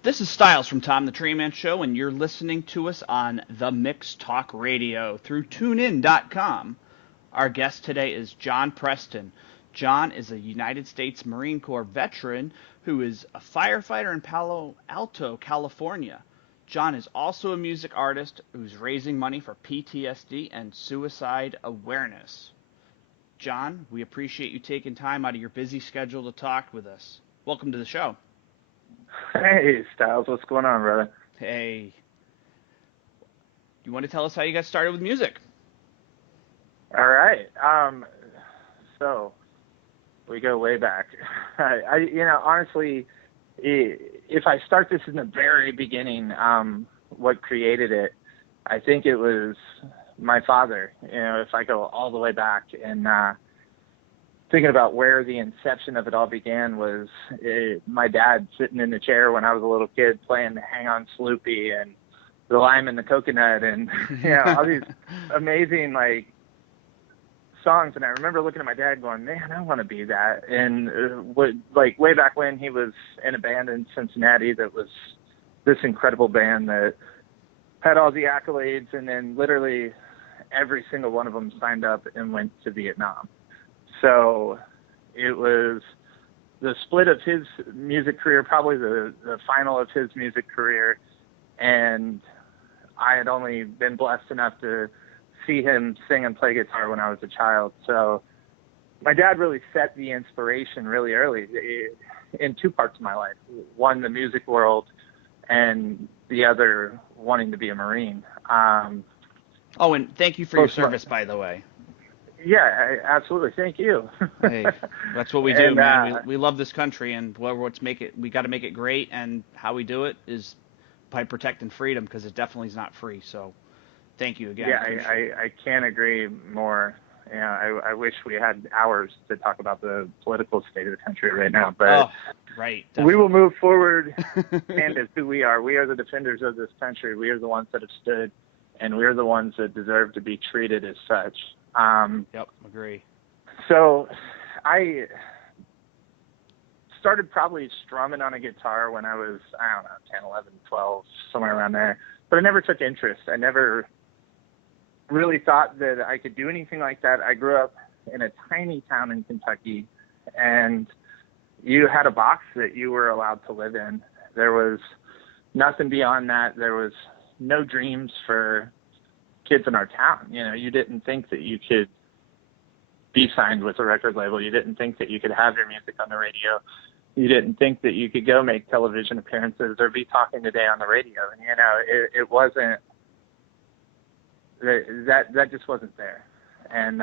This is Styles from Tom the Tree Man Show, and you're listening to us on The Mix Talk Radio through TuneIn.com. Our guest today is John Preston. John is a United States Marine Corps veteran who is a firefighter in Palo Alto, California. John is also a music artist who's raising money for PTSD and suicide awareness. John, we appreciate you taking time out of your busy schedule to talk with us. Welcome to the show. Hey, Styles, what's going on, brother? Hey, you want to tell us how you got started with music? All right. So we go way back. Honestly, if I start this in the very beginning, what created it, I think it was my father. If I go all the way back and thinking about where the inception of it all began was my dad sitting in the chair when I was a little kid playing Hang On Sloopy and The Lime and the Coconut and all these amazing songs. And I remember looking at my dad going, man, I want to be that. And way back when he was in a band in Cincinnati that was this incredible band that had all the accolades, and then literally every single one of them signed up and went to Vietnam. So it was the split of his music career, probably the final of his music career. And I had only been blessed enough to see him sing and play guitar when I was a child. So my dad really set the inspiration really early in two parts of my life. One, the music world, and the other, wanting to be a Marine. And thank you for your service, by the way. Yeah, absolutely. Thank you. Hey, that's what we do, man. We love this country, and we got to make it great. And how we do it is by protecting freedom, because it definitely is not free. So, thank you again. Yeah, I can't agree more. I wish we had hours to talk about the political state of the country right now, but right, we will move forward. And as who we are the defenders of this country. We are the ones that have stood, and we are the ones that deserve to be treated as such. Yep, agree. So I started probably strumming on a guitar when I was, 10, 11, 12, somewhere around there. But I never took interest. I never really thought that I could do anything like that. I grew up in a tiny town in Kentucky, and you had a box that you were allowed to live in. There was nothing beyond that. There was no dreams for kids in our town. You didn't think that you could be signed with a record label. You didn't think that you could have your music on the radio. You didn't think that you could go make television appearances or be talking today on the radio. And it wasn't that just wasn't there. And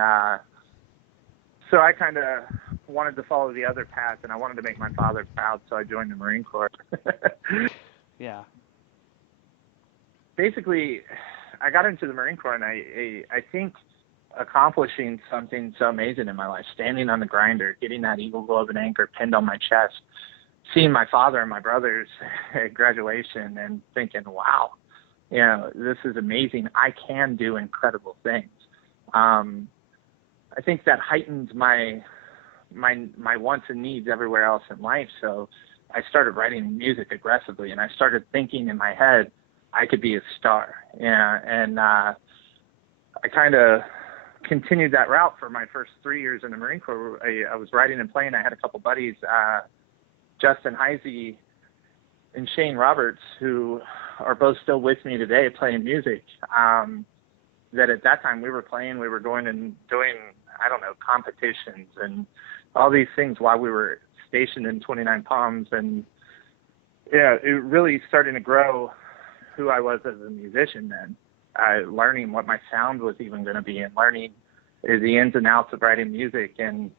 so I kind of wanted to follow the other path, and I wanted to make my father proud, so I joined the Marine Corps. Yeah. Basically, I got into the Marine Corps, and I think accomplishing something so amazing in my life, standing on the grinder, getting that Eagle Globe and Anchor pinned on my chest, seeing my father and my brothers at graduation and thinking, wow, this is amazing. I can do incredible things. I think that heightens my wants and needs everywhere else in life. So I started writing music aggressively, and I started thinking in my head, I could be a star. And I kind of continued that route for my first 3 years in the Marine Corps. I was writing and playing. I had a couple buddies, Justin Heisey and Shane Roberts, who are both still with me today playing music, that at that time we were going and doing, competitions and all these things while we were stationed in 29 Palms. And yeah, it really starting to grow who I was as a musician then. Learning what my sound was even going to be, and learning the ins and outs of writing music and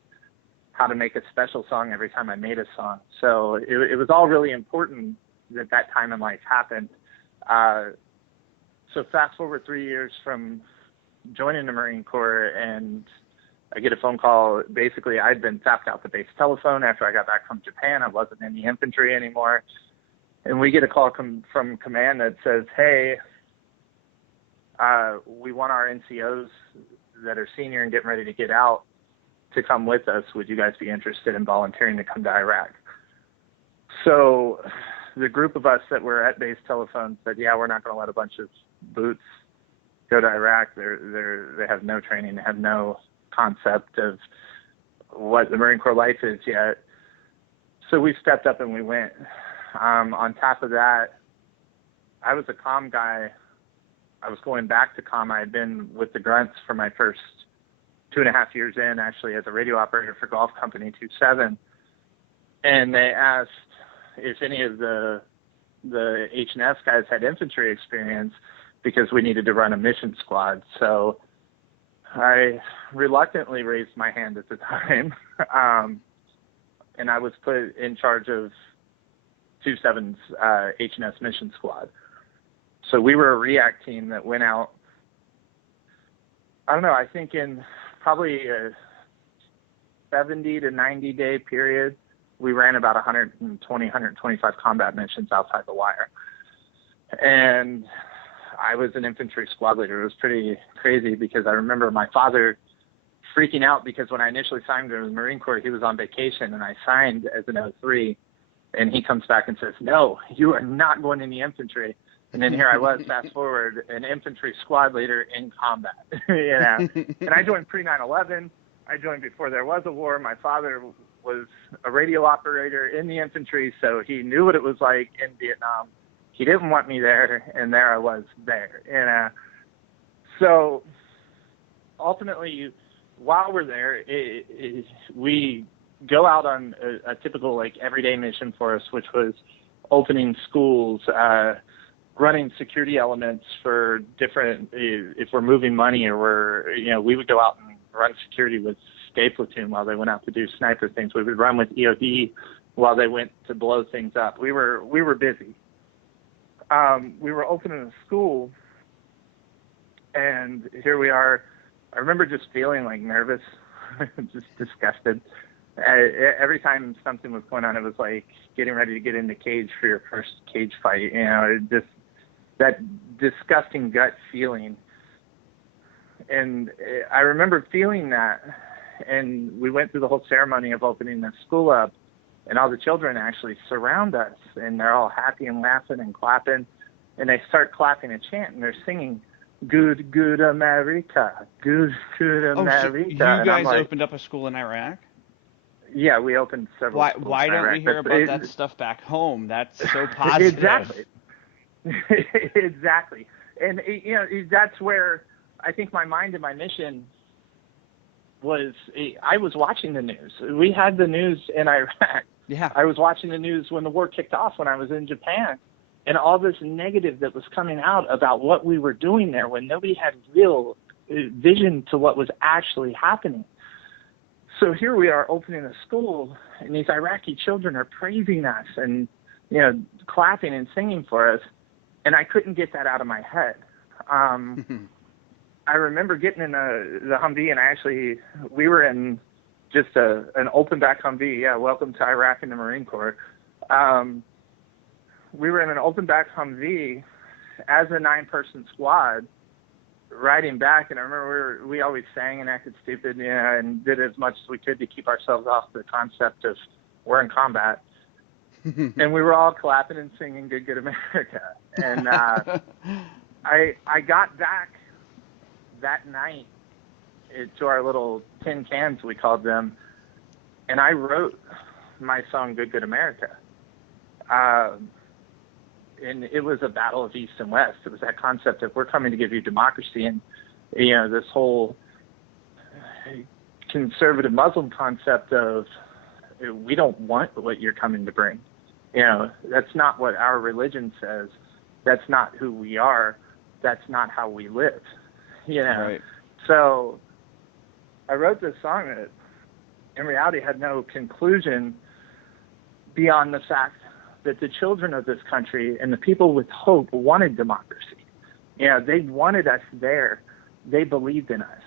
how to make a special song every time I made a song. So it was all really important that time in life happened. So fast forward 3 years from joining the Marine Corps, and I get a phone call. Basically, I'd been tapped out the base telephone after I got back from Japan. I wasn't in the infantry anymore. And we get a call from command that says, hey, we want our NCOs that are senior and getting ready to get out to come with us. Would you guys be interested in volunteering to come to Iraq? So the group of us that were at base telephone said, yeah, we're not going to let a bunch of boots go to Iraq. They have no training, they have no concept of what the Marine Corps life is yet. So we stepped up and we went. On top of that, I was a comm guy. I was going back to comm. I had been with the Grunts for my first 2.5 years in, actually, as a radio operator for Golf Company 27. And they asked if any of the H&S guys had infantry experience because we needed to run a mission squad. So I reluctantly raised my hand at the time, and I was put in charge of 27's H&S mission squad. So we were a react team that went out, I don't know, I think in probably a 70 to 90 day period, we ran about 120, 125 combat missions outside the wire. And I was an infantry squad leader. It was pretty crazy because I remember my father freaking out because when I initially signed in the Marine Corps, he was on vacation and I signed as an 03. And he comes back and says, no, you are not going in the infantry. And then here I was, fast forward, an infantry squad leader in combat. And I joined pre-9/11. I joined before there was a war. My father was a radio operator in the infantry, so he knew what it was like in Vietnam. He didn't want me there, and there I was there. So ultimately, while we're there, we go out on a typical everyday mission for us, which was opening schools, running security elements for different, if we're moving money or we would go out and run security with Stay Platoon while they went out to do sniper things. We would run with EOD while they went to blow things up. We were busy. We were opening a school, and here we are. I remember just feeling nervous, just disgusted. Every time something was going on, it was like getting ready to get in the cage for your first cage fight. Just that disgusting gut feeling. And I remember feeling that. And we went through the whole ceremony of opening the school up, and all the children actually surround us, and they're all happy and laughing and clapping. And they start clapping and chanting. They're singing, "Good, good America, good, good America." So you guys opened up a school in Iraq? Yeah, we opened several schools Why in don't Iraq. we hear about that stuff back home? That's so positive. Exactly. Exactly. And, that's where I think my mind and my mission was. I was watching the news. We had the news in Iraq. Yeah. I was watching the news when the war kicked off when I was in Japan. And all this negative that was coming out about what we were doing there when nobody had real vision to what was actually happening. So here we are opening a school, and these Iraqi children are praising us and, clapping and singing for us. And I couldn't get that out of my head. I remember getting in the Humvee, and we were in just an open back Humvee. Yeah, welcome to Iraq and the Marine Corps. We were in an open back Humvee as a 9-person squad riding back, and I remember we always sang and acted stupid, and did as much as we could to keep ourselves off the concept of we're in combat. And we were all clapping and singing "Good, Good America." And I got back that night to our little tin cans, we called them, and I wrote my song "Good, Good America." And it was a battle of East and West. It was that concept of we're coming to give you democracy, and this whole conservative Muslim concept of we don't want what you're coming to bring. That's not what our religion says. That's not who we are. That's not how we live. Right. So I wrote this song that in reality had no conclusion beyond the fact that the children of this country and the people with hope wanted democracy. They wanted us there. They believed in us.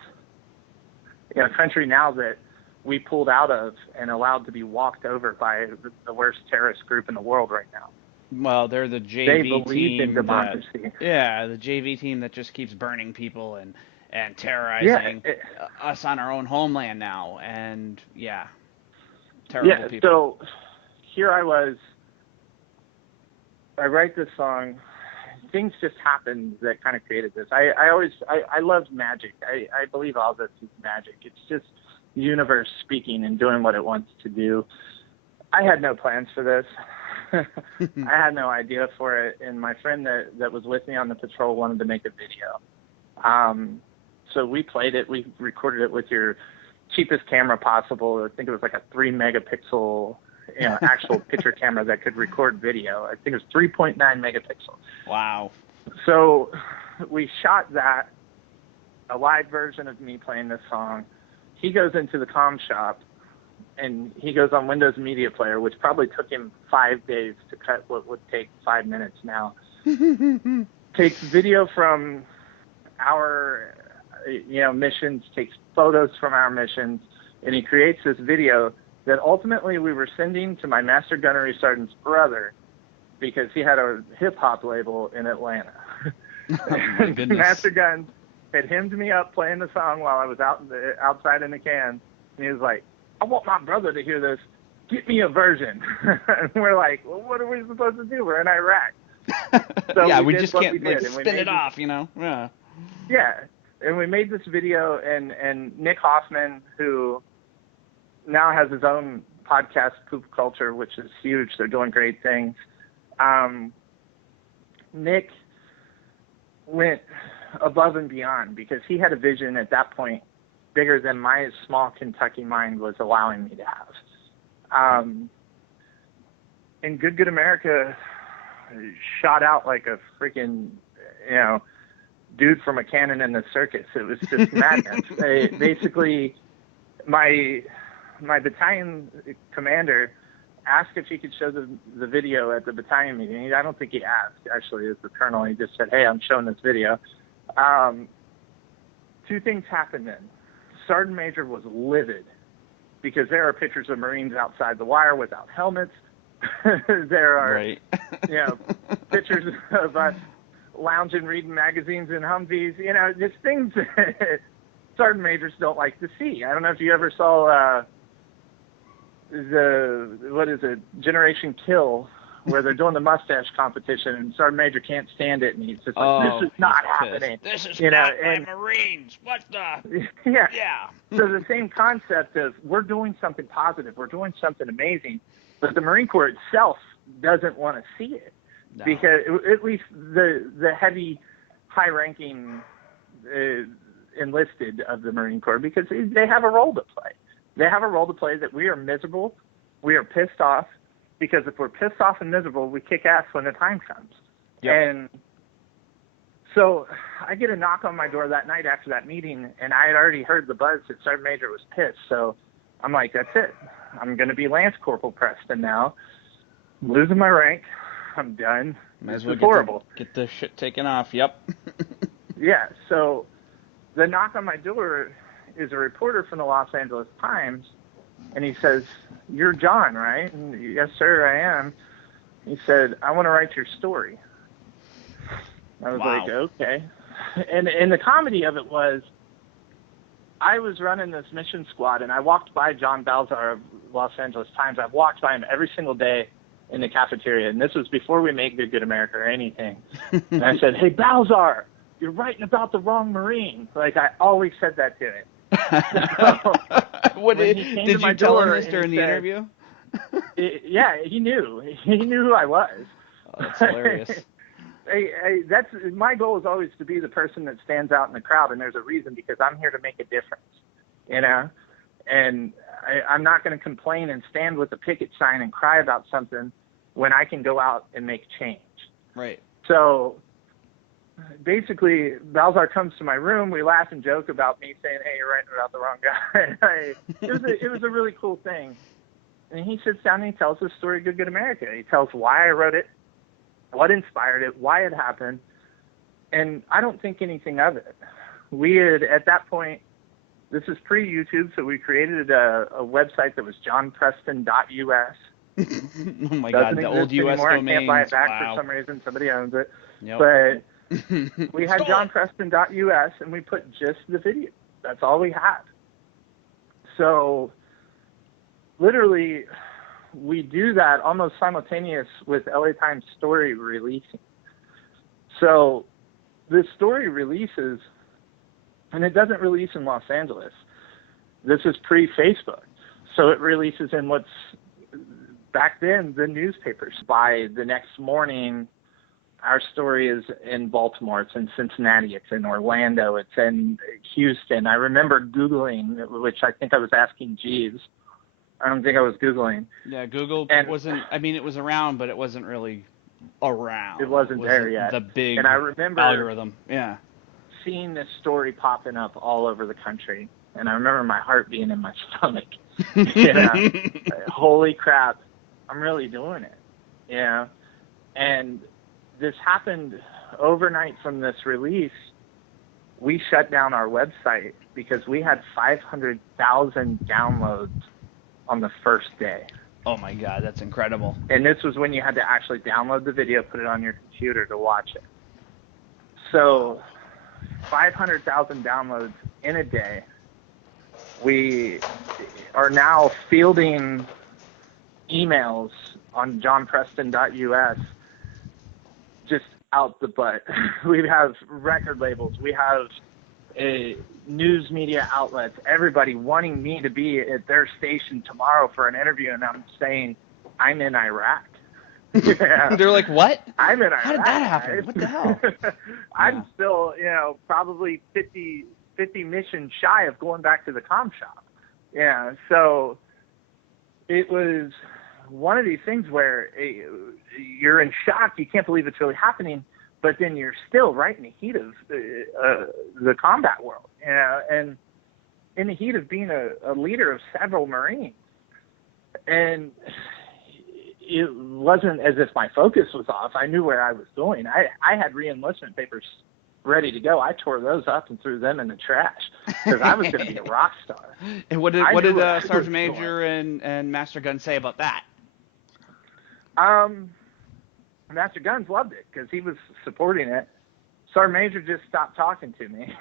A country now that we pulled out of and allowed to be walked over by the worst terrorist group in the world right now. Well, they're the JV they believed team in democracy. The JV team that just keeps burning people and terrorizing us on our own homeland now. And, terrible people. So here I was write this song. Things just happened that kind of created this. I love magic. I believe all this is magic. It's just the universe speaking and doing what it wants to do. I had no plans for this. I had no idea for it, and my friend that was with me on the patrol wanted to make a video. So we played it. We recorded it with your cheapest camera possible. I think it was like a 3 megapixel, actual picture camera that could record video. I think it was 3.9 megapixels. Wow. So we shot that, a live version of me playing this song. He goes into the comm shop, and he goes on Windows Media Player, which probably took him 5 days to cut what would take 5 minutes now. Takes video from our missions, takes photos from our missions, and he creates this video that ultimately we were sending to my Master Gunnery Sergeant's brother because he had a hip-hop label in Atlanta. Oh, my goodness. Master Guns had hemmed me up playing the song while I was outside in the can, and he was like, I want my brother to hear this. Get me a version. And we're like, well, what are we supposed to do? We're in Iraq. So yeah, we just can't spin it off, Yeah. Yeah. And we made this video, and Nick Hoffman, who now has his own podcast, Poop Culture, which is huge. They're doing great things. Nick went above and beyond because he had a vision at that point bigger than my small Kentucky mind was allowing me to have. And Good America shot out like a freaking, dude from a cannon in the circus. It was just madness. Basically, my battalion commander asked if he could show the video at the battalion meeting. I don't think he asked, actually, as the colonel. He just said, hey, I'm showing this video. Two things happened then. Sergeant Major was livid because there are pictures of Marines outside the wire without helmets. There are right. pictures of us lounging, reading magazines in Humvees, just things that Sergeant Majors don't like to see. I don't know if you ever saw Generation Kill, where they're doing the mustache competition, and Sergeant Major can't stand it, and he's just like, this is not happening. This is not my Marines. What the? Yeah. So the same concept of we're doing something positive, we're doing something amazing, but the Marine Corps itself doesn't want to see it. No. Because at least the heavy, high-ranking enlisted of the Marine Corps, because they have a role to play. They have a role to play that we are miserable, we are pissed off, because if we're pissed off and miserable, we kick ass when the time comes. Yep. And so I get a knock on my door that night after that meeting, and I had already heard the buzz that Sergeant Major was pissed. So I'm like, that's it. I'm going to be Lance Corporal Preston now. I'm losing my rank. I'm done. Might as well horrible. Get the shit taken off. Yep. Yeah. So the knock on my door is a reporter from the Los Angeles Times, and he says, you're John, right? And, yes, sir, I am. He said, I want to write your story. I was like, okay. And the comedy of it was, I was running this mission squad, and I walked by John Balzar of Los Angeles Times. I've walked by him every single day in the cafeteria, and this was before we made Good America or anything. And I said, hey, Balzar, you're writing about the wrong Marine. Like, I always said that to him. So, did you tell him this during the interview? Yeah, he knew. He knew who I was. Oh, that's hilarious. That's my goal is always to be the person that stands out in the crowd, and there's a reason, because I'm here to make a difference, And I'm not going to complain and stand with a picket sign and cry about something when I can go out and make change. Right. So basically, Balzar comes to my room. We laugh and joke about me saying, hey, you're writing about the wrong guy. It was a really cool thing. And he sits down and he tells the story of Good America. He tells why I wrote it, what inspired it, why it happened. And I don't think anything of it. We had, at that point, this is pre-YouTube, so we created a website that was johnpreston.us. Oh, my God, the old US anymore. domains. I can't buy it back for some reason. Somebody owns it. Yep. But we had johnpreston.us, and we put just the video. That's all we had. So literally we do that almost simultaneous with LA Times story releasing. So this story releases, and it doesn't release in Los Angeles. This is pre-Facebook. So it releases in what's back then the newspapers. By the next morning, our story is in Baltimore, it's in Cincinnati, it's in Orlando, it's in Houston. I remember Googling, which I think I was asking Jeeves. I don't think I was Googling. Yeah, Google wasn't, I mean, it was around, but it wasn't really around. It wasn't there yet. The big and I remember algorithm. Yeah. seeing this story popping up all over the country. And I remember my heart being in my stomach. Holy crap, I'm really doing it. Yeah. And this happened overnight from this release. We shut down our website because we had 500,000 downloads on the first day. Oh my God, that's incredible. And this was when you had to actually download the video, put it on your computer to watch it. So 500,000 downloads in a day. We are now fielding emails on johnpreston.us just out the butt. We have record labels. We have news media outlets, everybody wanting me to be at their station tomorrow for an interview, and I'm saying, I'm in Iraq. Yeah. They're like, what? I'm in Iraq. How did that happen? What the hell? I'm still, probably 50 missions shy of going back to the comm shop. Yeah, so it was one of these things where you're in shock. You can't believe it's really happening, but then you're still right in the heat of the combat world. And in the heat of being a leader of several Marines. And it wasn't as if my focus was off. I knew where I was going. I had re-enlistment papers ready to go. I tore those up and threw them in the trash because I was going to be a rock star. And what did Sergeant Major and Master Gun say about that? Master Guns loved it because he was supporting it. Sergeant Major just stopped talking to me.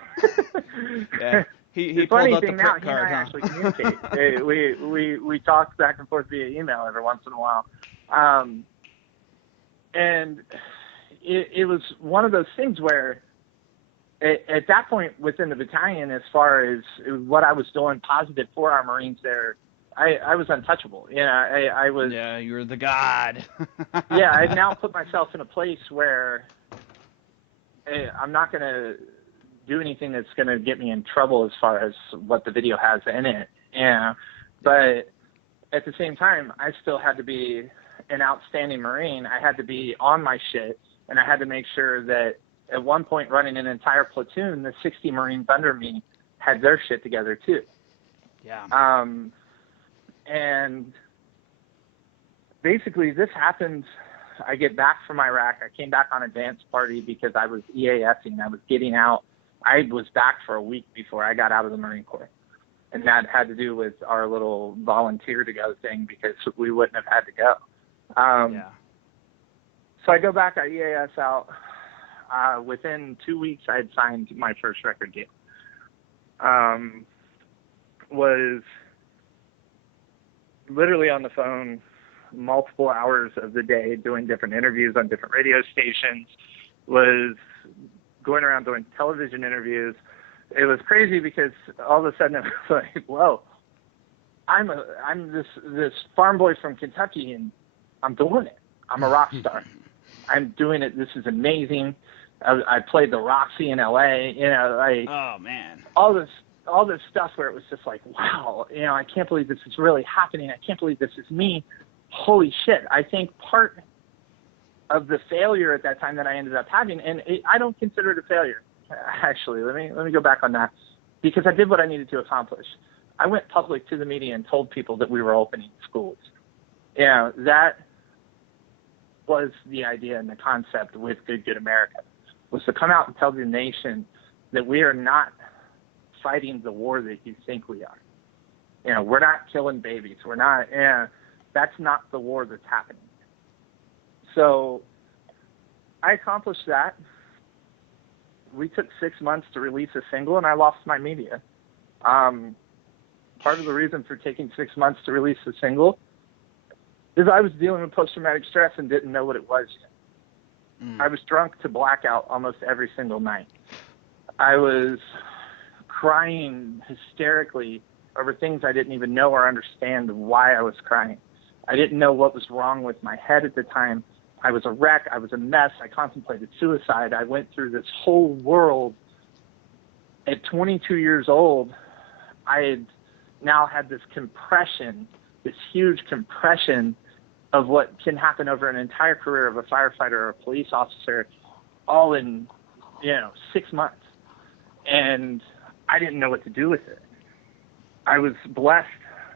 Yeah. He the pulled funny out thing the now, prick he and I card, actually communicate. We talk back and forth via email every once in a while. And it was one of those things where at that point within the battalion, as far as what I was doing positive for our Marines there, I was untouchable. I was. Yeah, you were the god. Yeah, I now put myself in a place where I'm not going to do anything that's going to get me in trouble as far as what the video has in it. Yeah, but at the same time, I still had to be an outstanding Marine. I had to be on my shit, and I had to make sure that at one point running an entire platoon, the 60 Marines under me had their shit together too. Yeah. And basically this happens. I get back from Iraq. I came back on a dance party because I was EASing. I was getting out. I was back for a week before I got out of the Marine Corps. And that had to do with our little volunteer to go thing because we wouldn't have had to go. Yeah. So I go back, I EAS out. Within 2 weeks, I had signed my first record deal. Was literally on the phone multiple hours of the day doing different interviews on different radio stations, was going around doing television interviews. It was crazy because all of a sudden it was like, whoa, I'm this farm boy from Kentucky and I'm doing it. I'm a rock star. I'm doing it. This is amazing. I played the Roxy in LA, oh man, all this stuff where it was just like, wow, I can't believe this is really happening. I can't believe this is me. Holy shit. I think part of the failure at that time that I ended up having, and I don't consider it a failure, actually. Let me go back on that, because I did what I needed to accomplish. I went public to the media and told people that we were opening schools. That was the idea and the concept with Good America, was to come out and tell the nation that we are not fighting the war that you think we are. We're not killing babies. We're not, that's not the war that's happening. So I accomplished that. We took 6 months to release a single, and I lost my media. Part of the reason for taking 6 months to release a single is I was dealing with post-traumatic stress and didn't know what it was yet. I was drunk to blackout almost every single night. I was crying hysterically over things I didn't even know or understand why I was crying. I didn't know what was wrong with my head at the time. I was a wreck. I was a mess. I contemplated suicide. I went through this whole world. At 22 years old, I had now had this compression, this huge compression of what can happen over an entire career of a firefighter or a police officer, all in, 6 months. And I didn't know what to do with it. I was blessed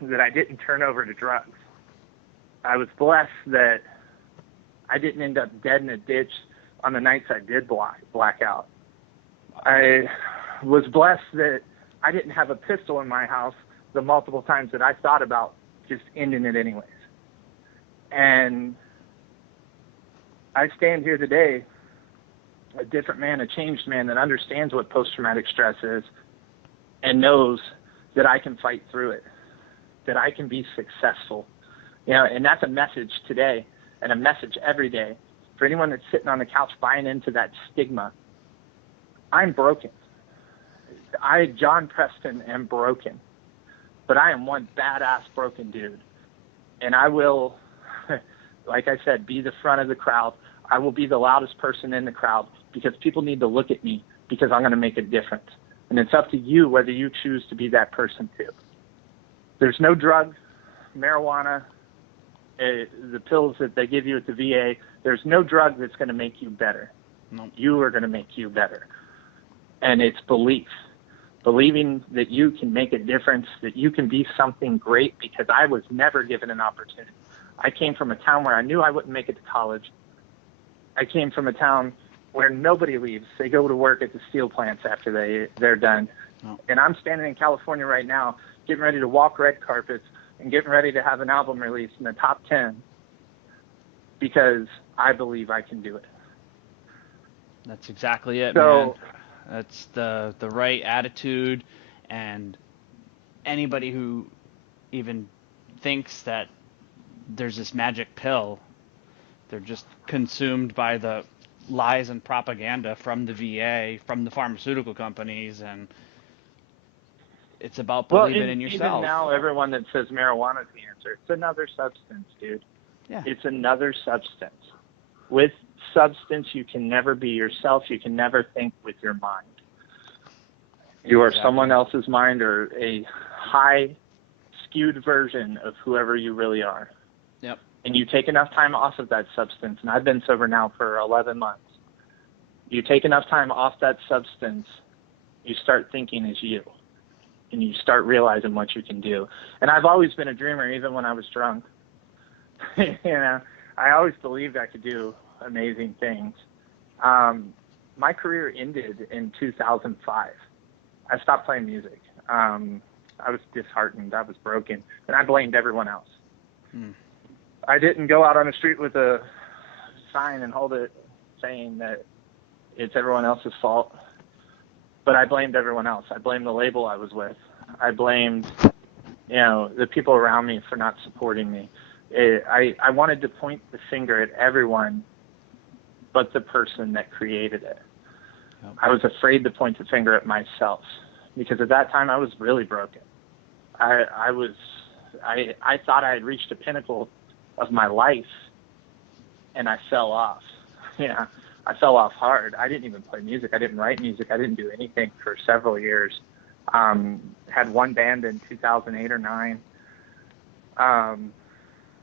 that I didn't turn over to drugs. I was blessed that I didn't end up dead in a ditch on the nights I did black out. I was blessed that I didn't have a pistol in my house the multiple times that I thought about just ending it anyways. And I stand here today, a different man, a changed man that understands what post-traumatic stress is and knows that I can fight through it, that I can be successful. And that's a message today and a message every day for anyone that's sitting on the couch buying into that stigma. I'm broken. I, John Preston, am broken, but I am one badass broken dude. And I will, like I said, be the front of the crowd. I will be the loudest person in the crowd because people need to look at me because I'm going to make a difference. And it's up to you whether you choose to be that person too. There's no drug, marijuana, the pills that they give you at the VA. There's no drug that's going to make you better. No. You are going to make you better. And it's belief. Believing that you can make a difference, that you can be something great, because I was never given an opportunity. I came from a town where I knew I wouldn't make it to college. I came from a town where nobody leaves. They go to work at the steel plants after they're done. Oh. And I'm standing in California right now, getting ready to walk red carpets and getting ready to have an album released in the top 10 because I believe I can do it. That's exactly it, So, man. That's the right attitude, and anybody who even thinks that there's this magic pill, they're just consumed by the lies and propaganda from the VA, from the pharmaceutical companies, and it's about believing in yourself. Even now, everyone that says marijuana is the answer, it's another substance, dude. Yeah. It's another substance. With substance, you can never be yourself. You can never think with your mind. You are someone else's mind or a high, skewed version of whoever you really are. Yep. And you take enough time off of that substance, and I've been sober now for 11 months. You take enough time off that substance, you start thinking as you, and you start realizing what you can do. And I've always been a dreamer, even when I was drunk. I always believed I could do amazing things. My career ended in 2005. I stopped playing music. I was disheartened. I was broken, and I blamed everyone else. I didn't go out on the street with a sign and hold it saying that it's everyone else's fault, but I blamed everyone else. I blamed the label I was with. I blamed, the people around me for not supporting me. I wanted to point the finger at everyone but the person that created it. Yep. I was afraid to point the finger at myself because at that time I was really broken. I thought I had reached a pinnacle of my life, and I fell off. I fell off hard. I didn't even play music. I didn't write music. I didn't do anything for several years. Had one band in 2008 or 9.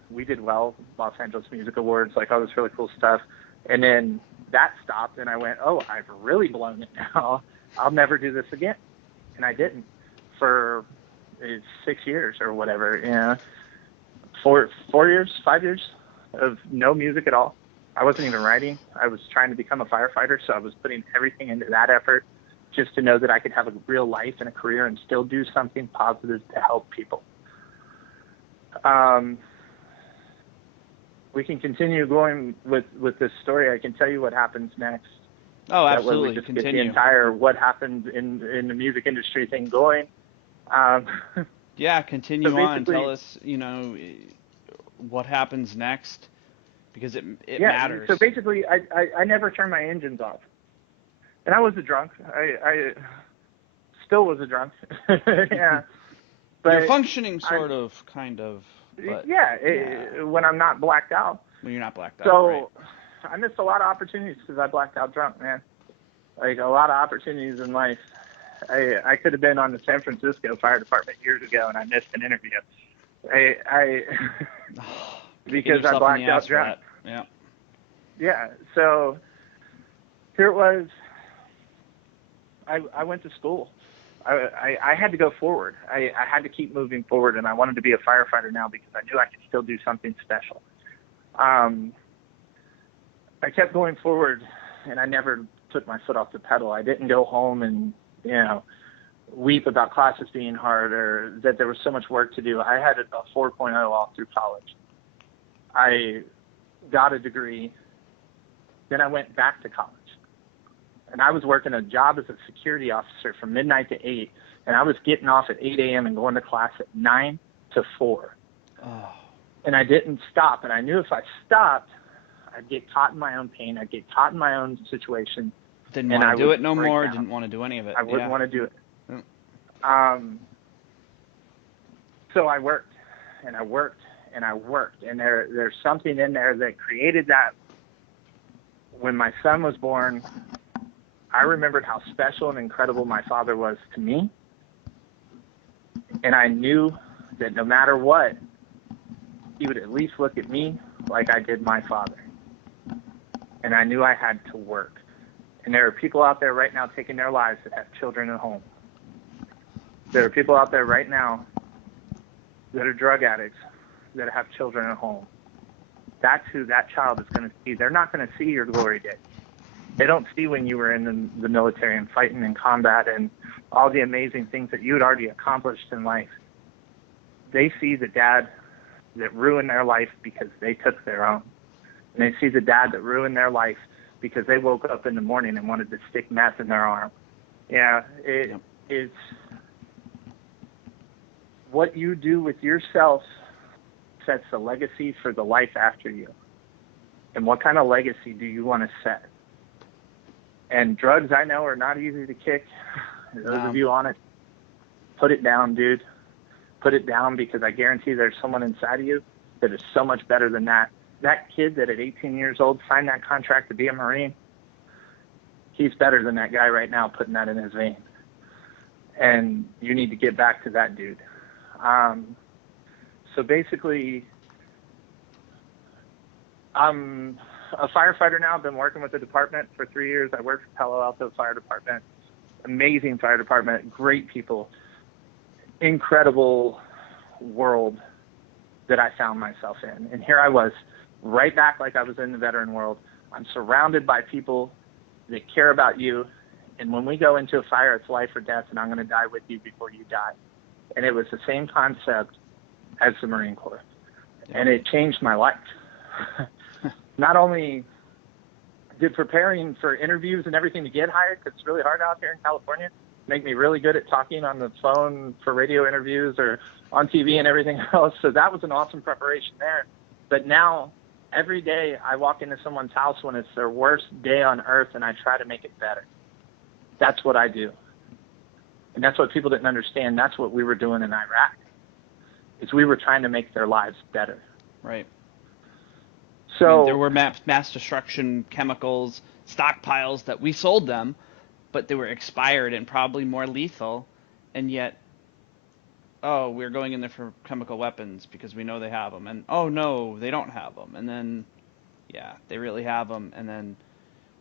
We did well, Los Angeles Music Awards, like all this really cool stuff. And then that stopped, and I went, oh, I've really blown it now. I'll never do this again. And I didn't for 6 years or whatever. 4 years, 5 years of no music at all. I wasn't even writing. I was trying to become a firefighter, so I was putting everything into that effort just to know that I could have a real life and a career and still do something positive to help people. We can continue going with this story. I can tell you what happens next. Oh, That absolutely. way we just Continue. get the entire what happened in the music industry thing going. Yeah, continue So on. basically- Tell us, what happens next, because it yeah, matters. So basically, I never turned my engines off, and I was a drunk. I still was a drunk. Yeah, but you're functioning kind of. But, when I'm not blacked out. When you're not blacked out. So right. I missed a lot of opportunities because I blacked out drunk, man. Like a lot of opportunities in life. I could have been on the San Francisco Fire Department years ago, and I missed an interview. Because I blacked out drunk. Yeah. Yeah. So here it was. I went to school. I had to go forward. I had to keep moving forward, and I wanted to be a firefighter now because I knew I could still do something special. I kept going forward, and I never took my foot off the pedal. I didn't go home and, weep about classes being hard or that there was so much work to do. I had a 4.0 all through college. I got a degree. Then I went back to college. And I was working a job as a security officer from midnight to 8, and I was getting off at 8 a.m. and going to class at 9 to 4. Oh. And I didn't stop, and I knew if I stopped, I'd get caught in my own pain. I'd get caught in my own situation. Didn't want to do it no more, didn't want to do any of it. I wouldn't want to do it. Yeah. So I worked, and I worked, and I worked, and there's something in there that created that. When my son was born, I remembered how special and incredible my father was to me, and I knew that no matter what, he would at least look at me like I did my father. And I knew I had to work. And there are people out there right now taking their lives that have children at home. There are people out there right now that are drug addicts that have children at home. That's who that child is going to see. They're not going to see your glory days. They don't see when you were in the military and fighting in combat and all the amazing things that you had already accomplished in life. They see the dad that ruined their life because they took their own. And they see the dad that ruined their life because they woke up in the morning and wanted to stick meth in their arm. Yeah, it's what you do with yourself sets a legacy for the life after you. And what kind of legacy do you want to set? And drugs, I know, are not easy to kick. Those of you on it, put it down, dude. Put it down, because I guarantee there's someone inside of you that is so much better than that. That kid that at 18 years old signed that contract to be a Marine, he's better than that guy right now putting that in his vein. And you need to get back to that dude. So basically, I'm a firefighter now. I've been working with the department for 3 years. I work for Palo Alto Fire Department. Amazing fire department, great people, incredible world that I found myself in. And here I was, right back like I was in the veteran world. I'm surrounded by people that care about you. And when we go into a fire, it's life or death, and I'm going to die with you before you die. And it was the same concept as the Marine Corps. And it changed my life. Not only did preparing for interviews and everything to get hired, because it's really hard out here in California, make me really good at talking on the phone for radio interviews or on TV and everything else. So that was an awesome preparation there. But now, every day I walk into someone's house when it's their worst day on earth, and I try to make it better. That's what I do. And that's what people didn't understand. That's what we were doing in Iraq, is we were trying to make their lives better. Right. So there were mass destruction chemicals, stockpiles that we sold them, but they were expired and probably more lethal, and yet, oh, we're going in there for chemical weapons because we know they have them, and oh no, they don't have them, and then, yeah, they really have them, and then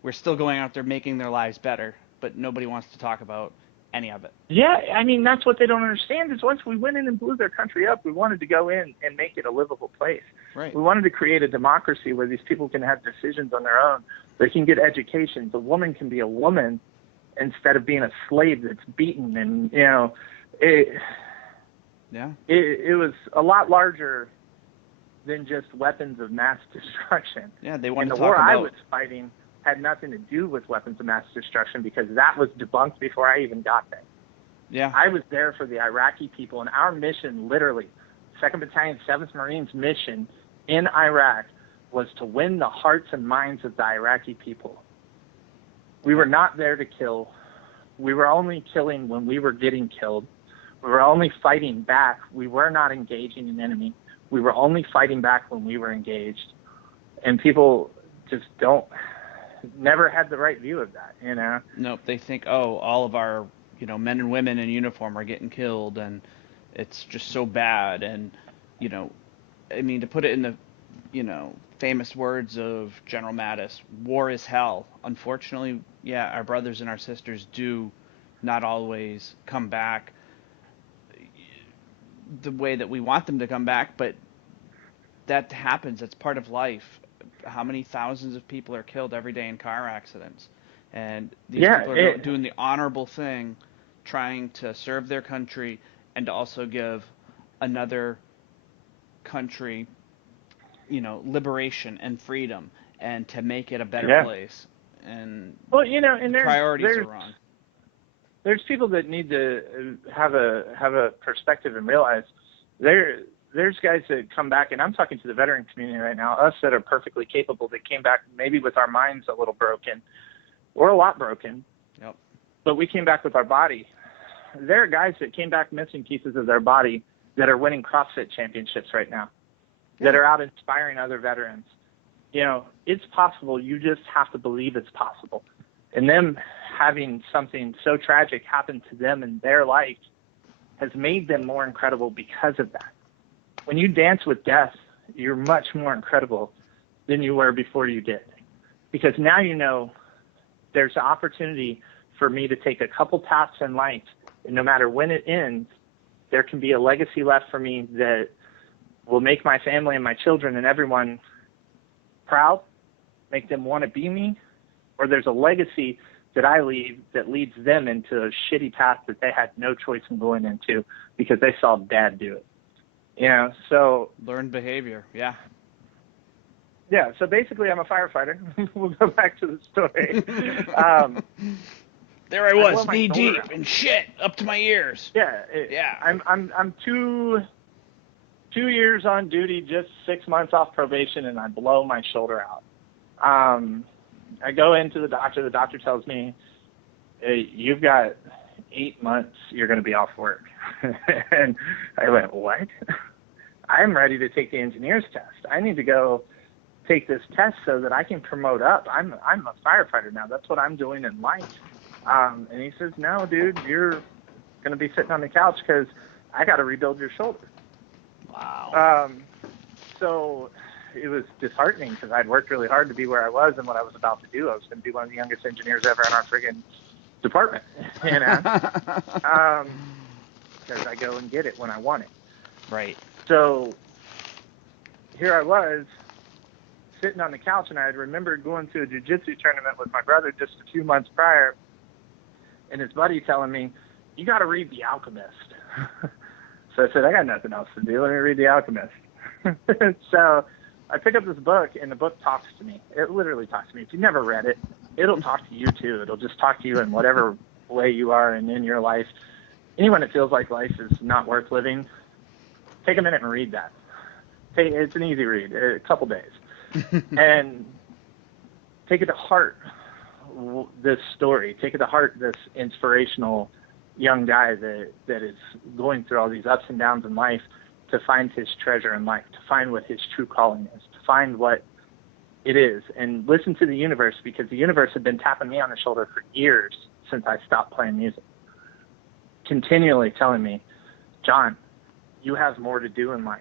we're still going out there making their lives better, but nobody wants to talk about any of it. Yeah, I mean, that's what they don't understand is once we went in and blew their country up, we wanted to go in and make it a livable place. Right. We wanted to create a democracy where these people can have decisions on their own. They can get education. The woman can be a woman instead of being a slave that's beaten. And, you know, it was a lot larger than just weapons of mass destruction. Yeah, they wanted to talk about... And the war I was fighting had nothing to do with weapons of mass destruction because that was debunked before I even got there. Yeah. I was there for the Iraqi people, and our mission, literally, 2nd Battalion, 7th Marines mission in Iraq was to win the hearts and minds of the Iraqi people. We were not there to kill. We were only killing when we were getting killed. We were only fighting back. We were not engaging an enemy. We were only fighting back when we were engaged. And people just never had the right view of that, you know? Nope, they think, oh, all of our, men and women in uniform are getting killed, and it's just so bad. And, I mean, to put it in the, famous words of General Mattis, war is hell. Unfortunately, yeah, our brothers and our sisters do not always come back the way that we want them to come back, but that happens. It's part of life. How many thousands of people are killed every day in car accidents? And these people are doing the honorable thing, trying to serve their country and to also give another country, liberation and freedom, and to make it a better place. And and priorities are wrong. There's people that need to have a perspective and realize there's guys that come back, and I'm talking to the veteran community right now, us that are perfectly capable, that came back maybe with our minds a little broken or a lot broken, yep. But we came back with our body. There are guys that came back missing pieces of their body that are winning CrossFit championships right now, that are out inspiring other veterans. It's possible. You just have to believe it's possible. And them having something so tragic happen to them in their life has made them more incredible because of that. When you dance with death, you're much more incredible than you were before you did. Because now there's an opportunity for me to take a couple paths in life, and no matter when it ends, there can be a legacy left for me that will make my family and my children and everyone proud, make them want to be me, or there's a legacy that I leave that leads them into a shitty path that they had no choice in going into because they saw Dad do it. So learned behavior, yeah. Yeah, so basically I'm a firefighter. We'll go back to the story. There I was, knee deep in shit up to my ears. Yeah. I'm 2 years on duty, just 6 months off probation, and I blow my shoulder out. I go into the doctor. The doctor tells me, hey, you've got 8 months you're going to be off work. And I went, what? I'm ready to take the engineer's test. I need to go take this test so that I can promote up. I'm a firefighter now. That's what I'm doing in life. And he says, no, dude, you're going to be sitting on the couch because I got to rebuild your shoulder. Wow. So it was disheartening because I'd worked really hard to be where I was and what I was about to do. I was going to be one of the youngest engineers ever in our friggin' department, because I go and get it when I want it. Right. So here I was sitting on the couch, and I had remembered going to a jiu-jitsu tournament with my brother just a few months prior, and his buddy telling me, you got to read The Alchemist. So I said, I got nothing else to do. Let me read The Alchemist. So I pick up this book, and the book talks to me. It literally talks to me. If you've never read it, it'll talk to you too. It'll just talk to you in whatever way you are and in your life. Anyone that feels like life is not worth living, take a minute and read that. It's an easy read, a couple days. And take it to heart, this story. Take it to heart, this inspirational young guy that is going through all these ups and downs in life to find his treasure in life, to find what his true calling is, to find what it is, and listen to the universe, because the universe had been tapping me on the shoulder for years since I stopped playing music, continually telling me, John, you have more to do in life.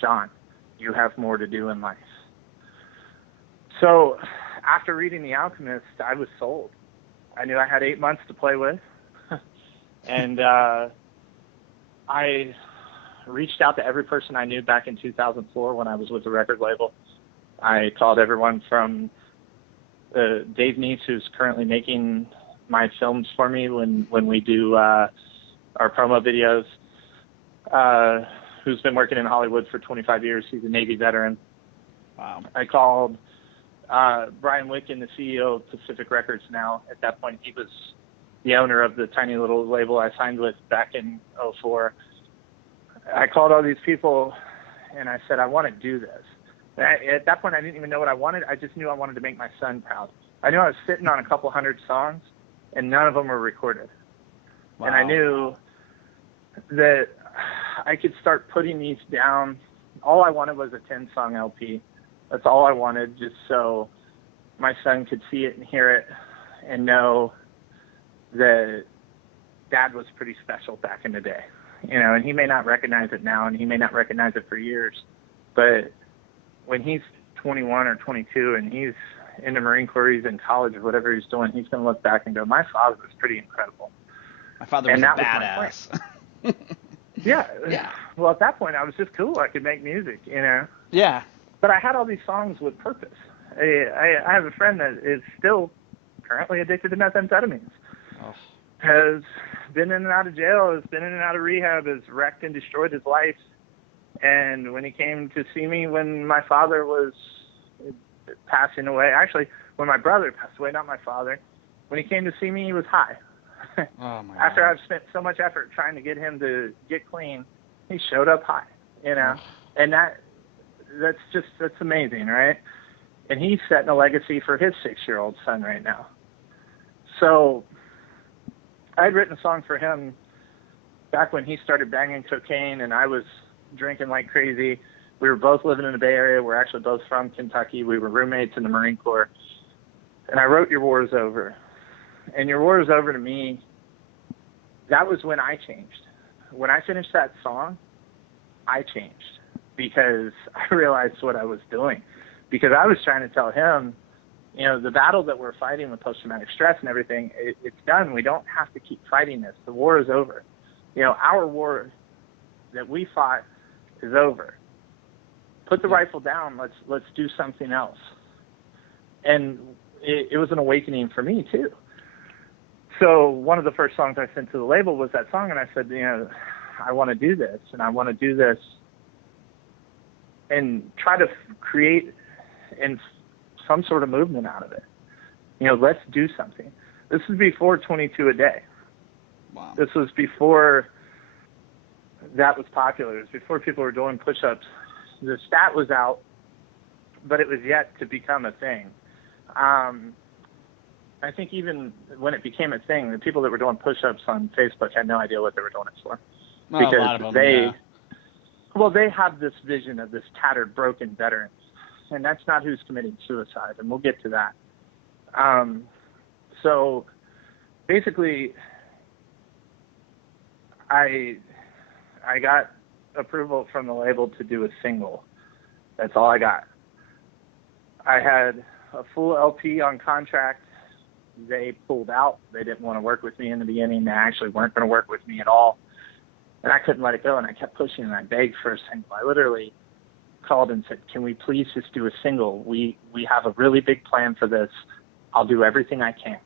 John, you have more to do in life. So after reading The Alchemist, I was sold. I knew I had 8 months to play with. And I reached out to every person I knew back in 2004 when I was with the record label. I called everyone from Dave Neese, who's currently making my films for me when we do our promo videos, who's been working in Hollywood for 25 years. He's a Navy veteran. Wow. I called Brian Wicken, the CEO of Pacific Records now. At that point, he was the owner of the tiny little label I signed with back in 2004. I called all these people, and I said, I want to do this. At that point, I didn't even know what I wanted. I just knew I wanted to make my son proud. I knew I was sitting on a couple hundred songs, and none of them were recorded. Wow. And I knew that I could start putting these down. All I wanted was a 10-song LP. That's all I wanted, just so my son could see it and hear it and know that Dad was pretty special back in the day. You know, and he may not recognize it now, and he may not recognize it for years, but when he's 21 or 22 and he's in the Marine Corps, he's in college or whatever he's doing, he's going to look back and go, my father was pretty incredible. My father was a badass. Yeah. Well, at that point, I was just cool. I could make music, you know. Yeah. But I had all these songs with purpose. I have a friend that is still currently addicted to methamphetamines. Oh. Has been in and out of jail, has been in and out of rehab, has wrecked and destroyed his life. And when he came to see me when my father was passing away, actually, when my brother passed away, not my father, when he came to see me, he was high. Oh my After God. I've spent so much effort trying to get him to get clean, he showed up high, you know. And that's amazing, right? And he's setting a legacy for his 6-year-old son right now. So I'd written a song for him back when he started banging cocaine and I was drinking like crazy. We were both living in the Bay Area. We're actually both from Kentucky. We were roommates in the Marine Corps. And I wrote Your War Is Over. And Your War Is Over to me, that was when I changed. When I finished that song, I changed because I realized what I was doing. Because I was trying to tell him, you know, the battle that we're fighting with post-traumatic stress and everything, it's done. We don't have to keep fighting this. The war is over. You know, our war that we fought is over. Put the rifle down. Let's do something else. And it was an awakening for me too. So one of the first songs I sent to the label was that song, and I said, you know, I want to do this, and I want to do this and try to create in some sort of movement out of it. You know, let's do something. This is before 22 a day. Wow. This was before that was popular. It was before people were doing push-ups. The stat was out, but it was yet to become a thing. I think even when it became a thing, the people that were doing push-ups on Facebook had no idea what they were doing it for. Well, because a lot of them, they have this vision of this tattered, broken veteran, and that's not who's committing suicide, and we'll get to that. So basically, I got approval from the label to do a single. That's all I got. I had a full LP on contract. They pulled out. They didn't want to work with me in the beginning. They actually weren't going to work with me at all. And I couldn't let it go, and I kept pushing, and I begged for a single. I literally called and said, can we please just do a single? We have a really big plan for this. I'll do everything I can.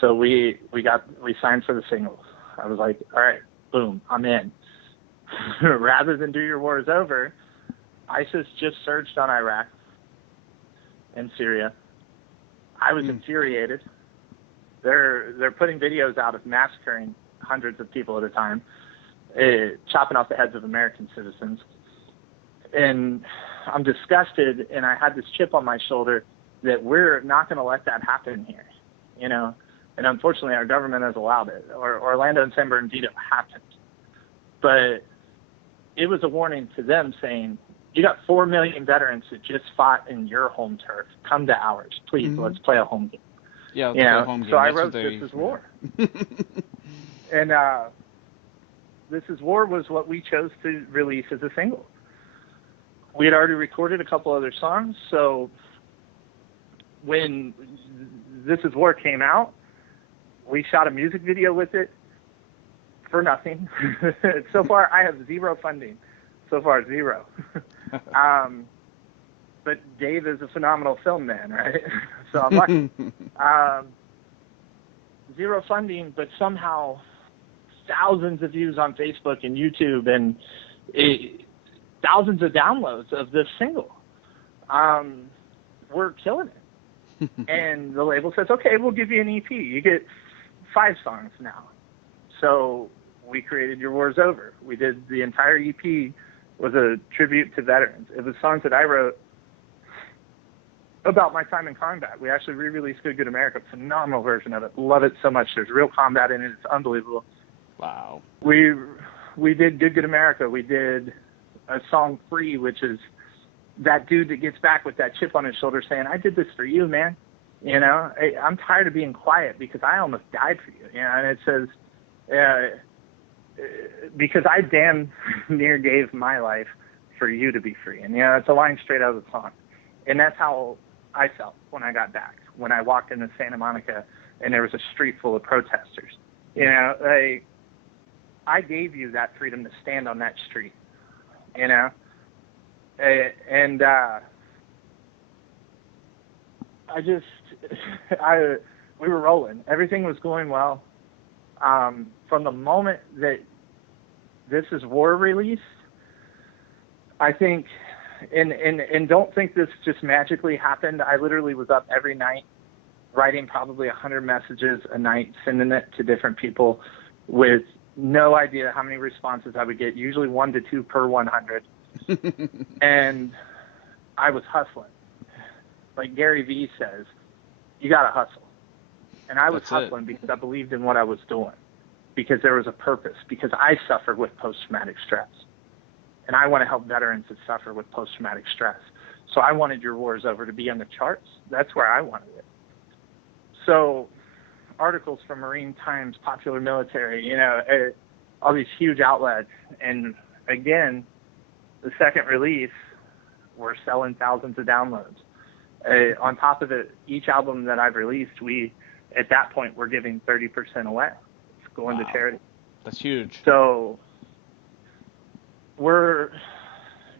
So we signed for the single. I was like, all right, boom, I'm in. Rather than do Your War Is Over, ISIS just surged on Iraq and Syria. I was infuriated. They're putting videos out of massacring hundreds of people at a time, chopping off the heads of American citizens. And I'm disgusted, and I had this chip on my shoulder that we're not going to let that happen here, you know. And unfortunately, our government has allowed it. Orlando and San Bernardino happened. But it was a warning to them saying, you got 4 million veterans that just fought in your home turf. Come to ours. Please, let's play a home game. Yeah, let's play a home game. So I wrote This Is War. And This Is War was what we chose to release as a single. We had already recorded a couple other songs, so when This Is War came out, we shot a music video with it for nothing. So far, I have zero funding. So far, zero. But Dave is a phenomenal film man, right? So I'm lucky. Zero funding, but somehow thousands of views on Facebook and YouTube and thousands of downloads of this single. We're killing it. And the label says, okay, we'll give you an EP. You get 5 songs now. So we created Your War Is Over. We did the entire EP was a tribute to veterans. It was songs that I wrote about my time in combat. We actually re-released Good Good America, phenomenal version of it. Love it so much. There's real combat in it. It's unbelievable. Wow. We did Good Good America. We did a song Free, which is that dude that gets back with that chip on his shoulder saying, I did this for you, man. You know, I'm tired of being quiet because I almost died for you. You know, and it says, because I damn near gave my life for you to be free. And, you know, it's a line straight out of the song. And that's how I felt when I got back, when I walked into Santa Monica and there was a street full of protesters. You know, I gave you that freedom to stand on that street, you know. And we were rolling. Everything was going well. From the moment that This Is War released, I think, and don't think this just magically happened. I literally was up every night writing probably 100 messages a night, sending it to different people with no idea how many responses I would get, usually 1 to 2 per 100. And I was hustling. Like Gary Vee says, you got to hustle. And I was hustling because I believed in what I was doing, because there was a purpose, because I suffered with post-traumatic stress. And I want to help veterans that suffer with post-traumatic stress. So I wanted Your War Is Over to be on the charts. That's where I wanted it. So articles from Marine Times, Popular Military, you know, all these huge outlets. And again, the second release, we're selling thousands of downloads. On top of it, each album that I've released, at that point, we're giving 30% away. It's going to charity. That's huge. So we're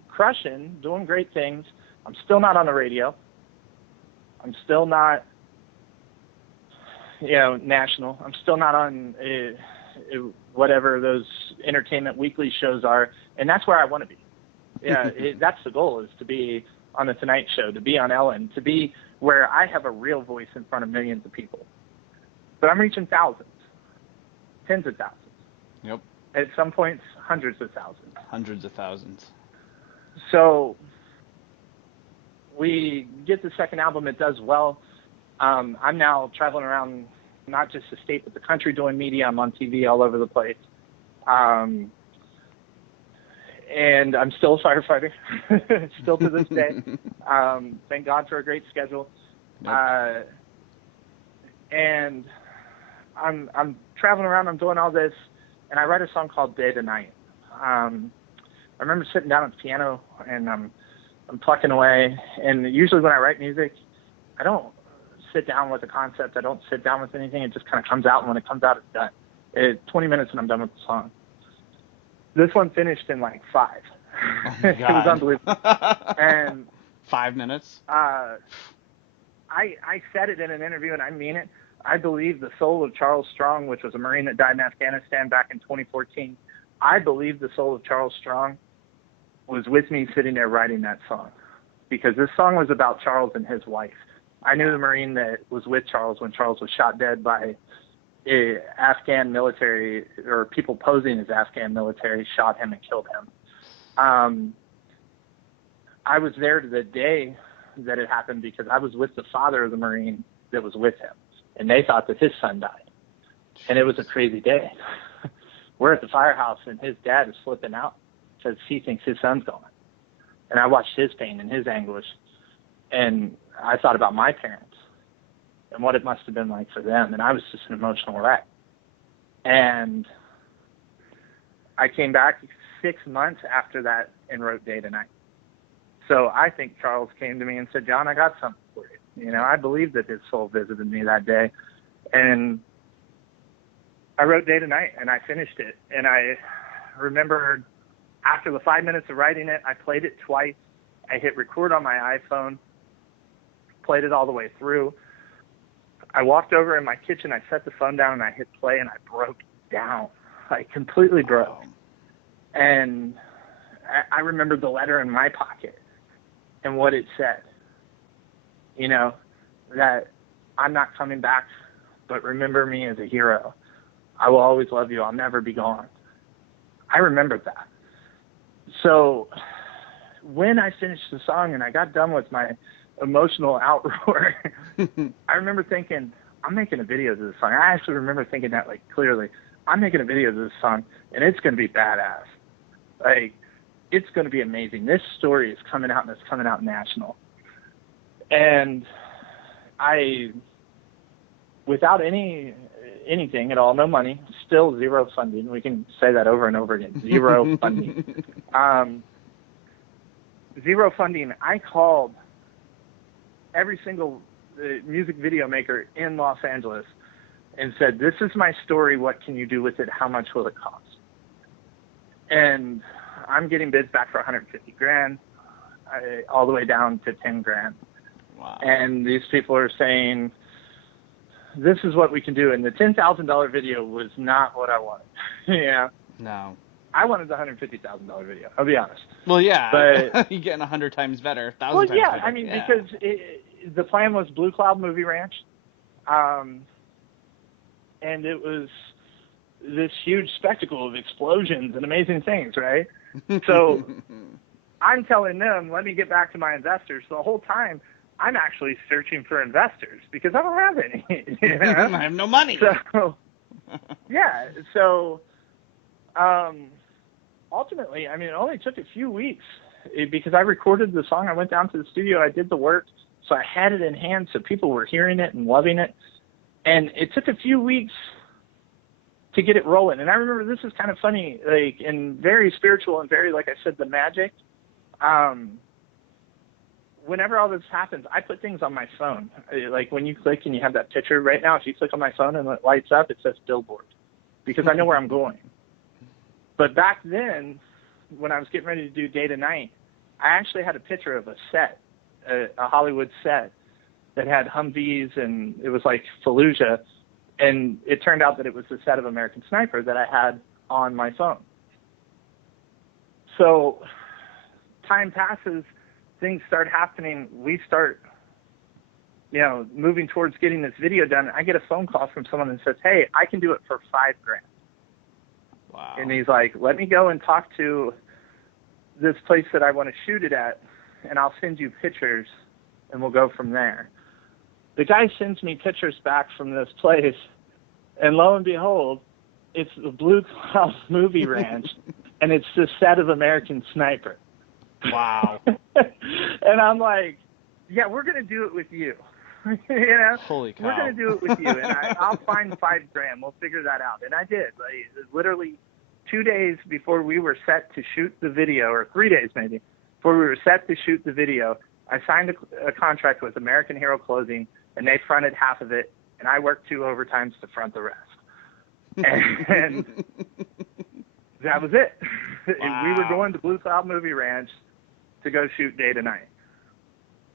crushing, doing great things. I'm still not on the radio. I'm still not, national. I'm still not on whatever those entertainment weekly shows are, and that's where I want to be. Yeah, that's the goal, is to be on the Tonight Show, to be on Ellen, to be where I have a real voice in front of millions of people. But I'm reaching thousands, tens of thousands. Yep. At some points, hundreds of thousands. Hundreds of thousands. So we get the second album, it does well. I'm now traveling around not just the state but the country doing media. I'm on TV all over the place. And I'm still a firefighter, still to this day. Thank God for a great schedule. Yep. And I'm traveling around, I'm doing all this, and I write a song called Day to Night. I remember sitting down at the piano, and I'm plucking away. And usually when I write music, I don't sit down with a concept. I don't sit down with anything. It just kind of comes out, and when it comes out, it's done. 20 minutes and I'm done with the song. This one finished in like 5. Oh my God. It was unbelievable. And 5 minutes? I said it in an interview, and I mean it. I believe the soul of Charles Strong, which was a Marine that died in Afghanistan back in 2014, I believe the soul of Charles Strong was with me sitting there writing that song, because this song was about Charles and his wife. I knew the Marine that was with Charles when Charles was shot dead by Afghan military, or people posing as Afghan military, shot him and killed him. I was there to the day that it happened because I was with the father of the Marine that was with him, and they thought that his son died. And it was a crazy day. We're at the firehouse, and his dad is flipping out because he thinks his son's going. And I watched his pain and his anguish, and I thought about my parents and what it must have been like for them, and I was just an emotional wreck. And I came back 6 months after that and wrote Day to Night. So I think Charles came to me and said, John, I got something for you. You know, I believe that his soul visited me that day. And I wrote Day to Night, and I finished it. And I remember after the 5 minutes of writing it, I played it twice. I hit record on my iPhone, played it all the way through. I walked over in my kitchen, I set the phone down, and I hit play, and I broke down. I completely broke. And I remember the letter in my pocket and what it said. You know, that I'm not coming back, but remember me as a hero. I will always love you. I'll never be gone. I remembered that. So when I finished the song and I got done with my emotional outroar, I remember thinking, I'm making a video of this song. I actually remember thinking that, like, clearly. I'm making a video of this song, and it's going to be badass. Like, it's going to be amazing. This story is coming out, and it's coming out national. And I, without anything at all, no money, still zero funding. We can say that over and over again. Zero funding. Zero funding. I called every single music video maker in Los Angeles and said, this is my story. What can you do with it? How much will it cost? And I'm getting bids back for $150,000, all the way down to $10,000. Wow. And these people are saying, this is what we can do. And the $10,000 video was not what I wanted. Yeah. No. I wanted the $150,000 video. I'll be honest. Well, yeah. But you're getting 100 times better, 1,000 times better. I mean, because the plan was Blue Cloud Movie Ranch. And it was this huge spectacle of explosions and amazing things, right? So I'm telling them, let me get back to my investors. So the whole time, I'm actually searching for investors because I don't have any. You know? I have no money. So, yeah. So ultimately, I mean, it only took a few weeks because I recorded the song. I went down to the studio. I did the work. So I had it in hand so people were hearing it and loving it. And it took a few weeks to get it rolling. And I remember, this is kind of funny, like, and very spiritual and very, like I said, the magic. Whenever all this happens, I put things on my phone. Like when you click and you have that picture right now, if you click on my phone and it lights up, it says billboard because I know where I'm going. But back then, when I was getting ready to do Day to Night, I actually had a picture of a set, a Hollywood set that had Humvees, and it was like Fallujah. And it turned out that it was the set of American Sniper that I had on my phone. So time passes, things start happening. We start, moving towards getting this video done. I get a phone call from someone that says, hey, I can do it for $5,000. Wow. And he's like, let me go and talk to this place that I want to shoot it at, and I'll send you pictures, and we'll go from there. The guy sends me pictures back from this place, and lo and behold, it's the Blue Cloud Movie Ranch, and it's the set of American Sniper. Wow. And I'm like, yeah, we're going to do it with you. Holy cow. We're going to do it with you, and I'll find $5,000. We'll figure that out. And I did. Like, literally 2 days before we were set to shoot the video, or 3 days maybe, before we were set to shoot the video, I signed a contract with American Hero Clothing, and they fronted half of it, and I worked 2 overtimes to front the rest. And that was it. Wow. We were going to Blue Cloud Movie Ranch to go shoot Day to Night.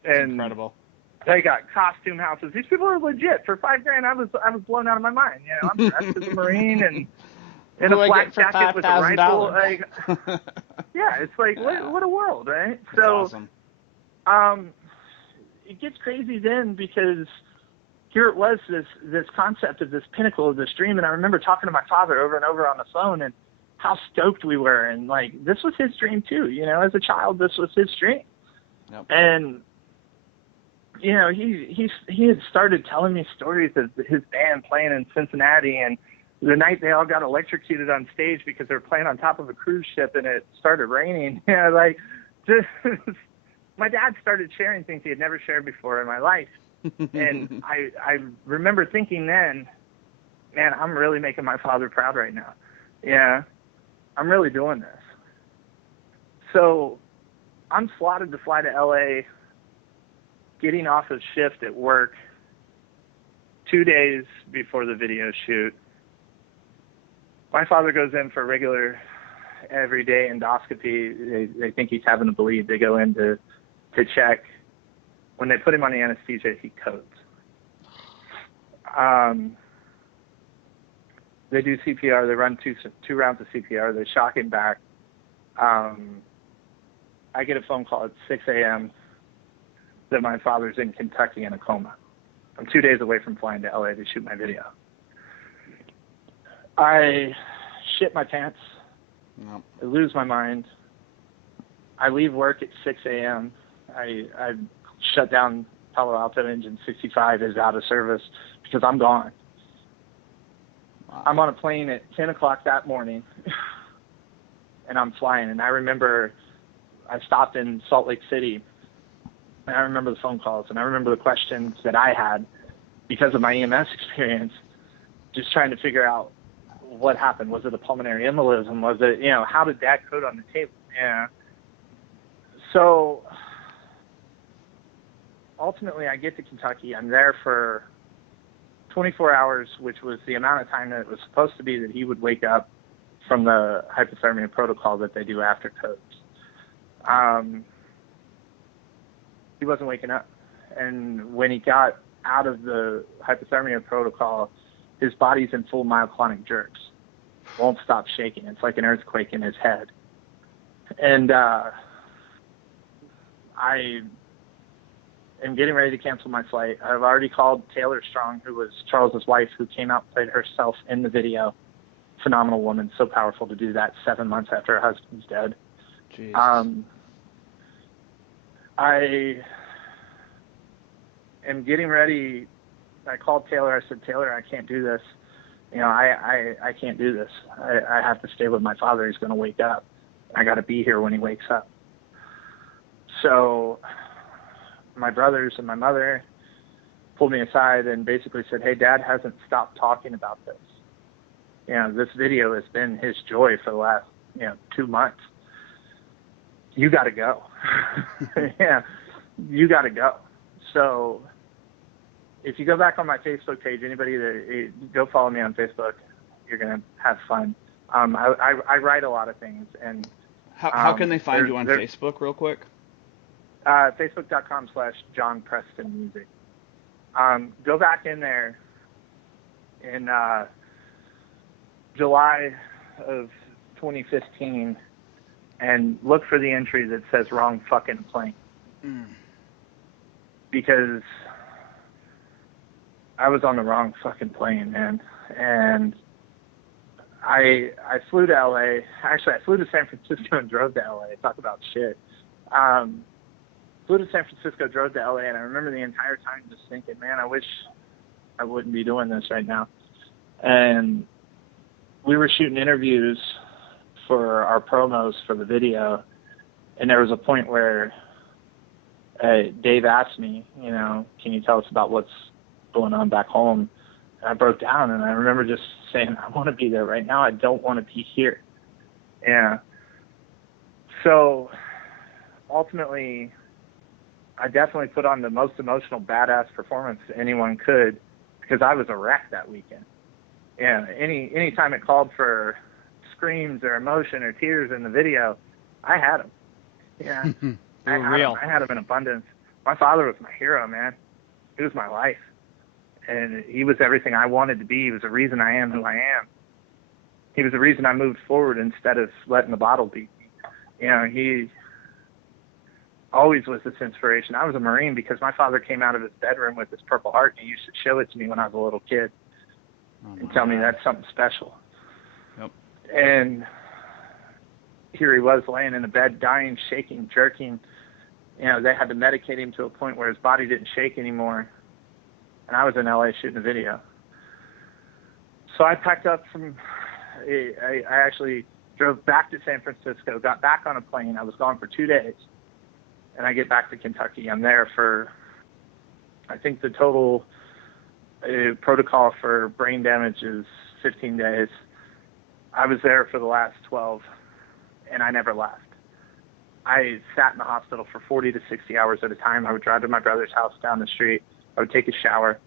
And incredible. They got costume houses. These people are legit. For $5,000, I was blown out of my mind. I'm dressed as a Marine and in a flak jacket with a rifle. Yeah, it's like what a world, right? That's awesome. It gets crazy then because here it was, this concept of this pinnacle of this dream, and I remember talking to my father over and over on the phone and how stoked we were, and like this was his dream too. As a child, this was his dream. Yep. And he had started telling me stories of his band playing in Cincinnati, and the night they all got electrocuted on stage because they were playing on top of a cruise ship and it started raining. My dad started sharing things he had never shared before in my life. And I remember thinking then, man, I'm really making my father proud right now. Yeah, I'm really doing this. So I'm slotted to fly to LA, getting off of shift at work 2 days before the video shoot. My father goes in for a regular everyday endoscopy. They think he's having a bleed. They go in to check. When they put him on the anesthesia, he codes. They do CPR. They run two rounds of CPR. They shock him back. I get a phone call at 6 a.m. that my father's in Kentucky in a coma. I'm 2 days away from flying to LA to shoot my video. I shit my pants. Nope. I lose my mind. I leave work at 6 a.m. I shut down Palo Alto Engine 65 is out of service because I'm gone. Wow. I'm on a plane at 10 o'clock that morning, and I'm flying. And I remember I stopped in Salt Lake City, and I remember the phone calls, and I remember the questions that I had because of my EMS experience, just trying to figure out what happened. Was it a pulmonary embolism? Was it, how did Dad code on the table? Yeah. So ultimately, I get to Kentucky. I'm there for 24 hours, which was the amount of time that it was supposed to be that he would wake up from the hypothermia protocol that they do after codes. He wasn't waking up. And when he got out of the hypothermia protocol, his body's in full myoclonic jerks. Won't stop shaking. It's like an earthquake in his head. And I am getting ready to cancel my flight. I've already called Taylor Strong, who was Charles's wife, who came out and played herself in the video. Phenomenal woman, so powerful to do that 7 months after her husband's dead. Jeez. I am getting ready. I called Taylor. I said, Taylor, I can't do this. I can't do this. I have to stay with my father. He's going to wake up. I got to be here when he wakes up. So my brothers and my mother pulled me aside and basically said, hey, Dad hasn't stopped talking about this. This video has been his joy for the last, 2 months. You got to go. Yeah, you got to go. So if you go back on my Facebook page, anybody that go follow me on Facebook, you're going to have fun. I write a lot of things. And how can they find you on Facebook real quick? Facebook.com/John Preston Music. Go back in there in July of 2015 and look for the entry that says wrong fucking plane. Because I was on the wrong fucking plane, man. And I flew to LA. Actually, I flew to San Francisco and drove to LA. Talk about shit. Flew to San Francisco, drove to LA, and I remember the entire time just thinking, man, I wish I wouldn't be doing this right now. And we were shooting interviews for our promos for the video, and there was a point where Dave asked me, can you tell us about what's going on back home? And I broke down, and I remember just saying, I want to be there right now. I don't want to be here. Yeah. So ultimately, I definitely put on the most emotional, badass performance anyone could because I was a wreck that weekend. Yeah, any time it called for screams or emotion or tears in the video, I had them. Yeah, I had them in abundance. My father was my hero, man. He was my life, and he was everything I wanted to be. He was the reason I am who I am. He was the reason I moved forward instead of letting the bottle beat me. He always was this inspiration. I was a Marine because my father came out of his bedroom with this Purple Heart, and he used to show it to me when I was a little kid and tell me that's something special. Yep. And here he was laying in the bed, dying, shaking, jerking. They had to medicate him to a point where his body didn't shake anymore. And I was in LA shooting a video. So I packed up I actually drove back to San Francisco, got back on a plane. I was gone for 2 days. And I get back to Kentucky. I'm there for, I think the total protocol for brain damage is 15 days. I was there for the last 12, and I never left. I sat in the hospital for 40 to 60 hours at a time. I would drive to my brother's house down the street. I would take a shower,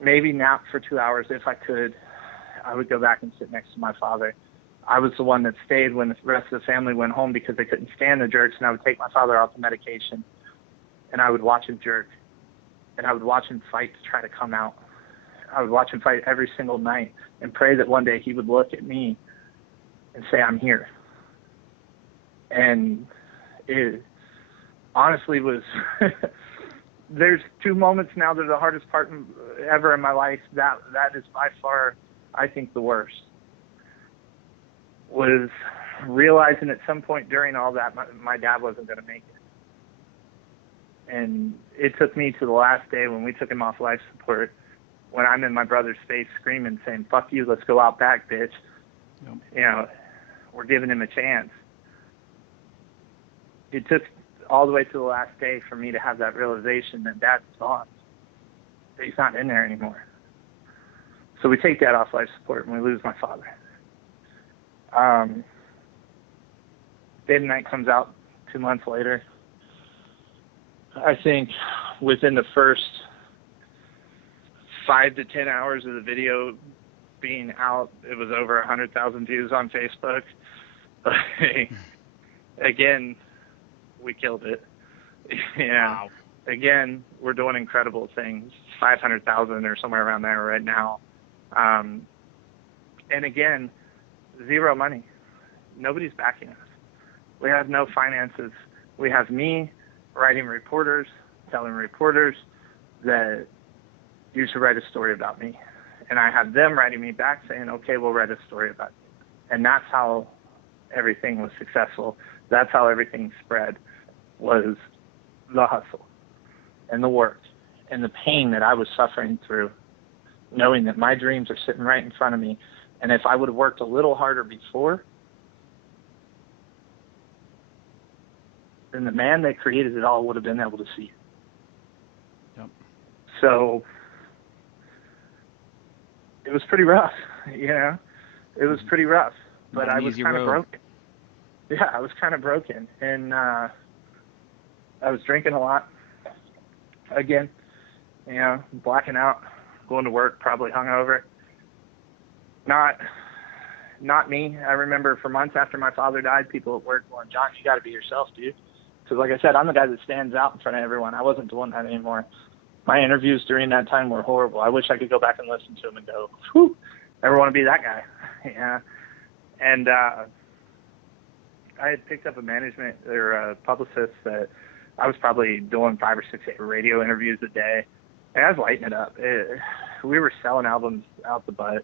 maybe nap for 2 hours if I could. I would go back and sit next to my father. I was the one that stayed when the rest of the family went home because they couldn't stand the jerks, and I would take my father off the medication, and I would watch him jerk, and I would watch him fight to try to come out. I would watch him fight every single night and pray that one day he would look at me and say, I'm here. And it honestly was, there's 2 moments now that are the hardest part ever in my life. That is by far, I think, the worst. Was realizing at some point during all that my dad wasn't going to make it. And it took me to the last day when we took him off life support, when I'm in my brother's face screaming, saying, "Fuck you, let's go out back, bitch." Yep. You know, we're giving him a chance. It took all the way to the last day for me to have that realization that Dad's gone. He's not in there anymore. So we take Dad off life support and we lose my father. Day and Night comes out 2 months later. I think within the first 5 to 10 hours of the video being out, it was over 100,000 views on Facebook. Again, we killed it. Yeah. Wow. Again, we're doing incredible things. 500,000 or somewhere around there right now. And again, zero money. Nobody's backing us. We have no finances. We have me writing reporters, telling reporters that you should write a story about me. And I have them writing me back saying, okay, we'll write a story about you. And that's how everything was successful. That's how everything spread, was the hustle and the work and the pain that I was suffering through, knowing that my dreams are sitting right in front of me. And if I would have worked a little harder before, then the man that created it all would have been able to see it. Yep. So it was pretty rough, you know. It was pretty rough, but I was kind of broken. Yeah, I was kind of broken, and I was drinking a lot. Again, you know, blacking out, going to work, probably hungover. Not me. I remember for months after my father died, people at work going, "John, you got to be yourself, dude." Because like I said, I'm the guy that stands out in front of everyone. I wasn't doing that anymore. My interviews during that time were horrible. I wish I could go back and listen to them and go, whew, never want to be that guy. Yeah. And I had picked up a management or a publicist that I was probably doing 5 or 6 radio interviews a day. And I was lighting it up. We were selling albums out the butt.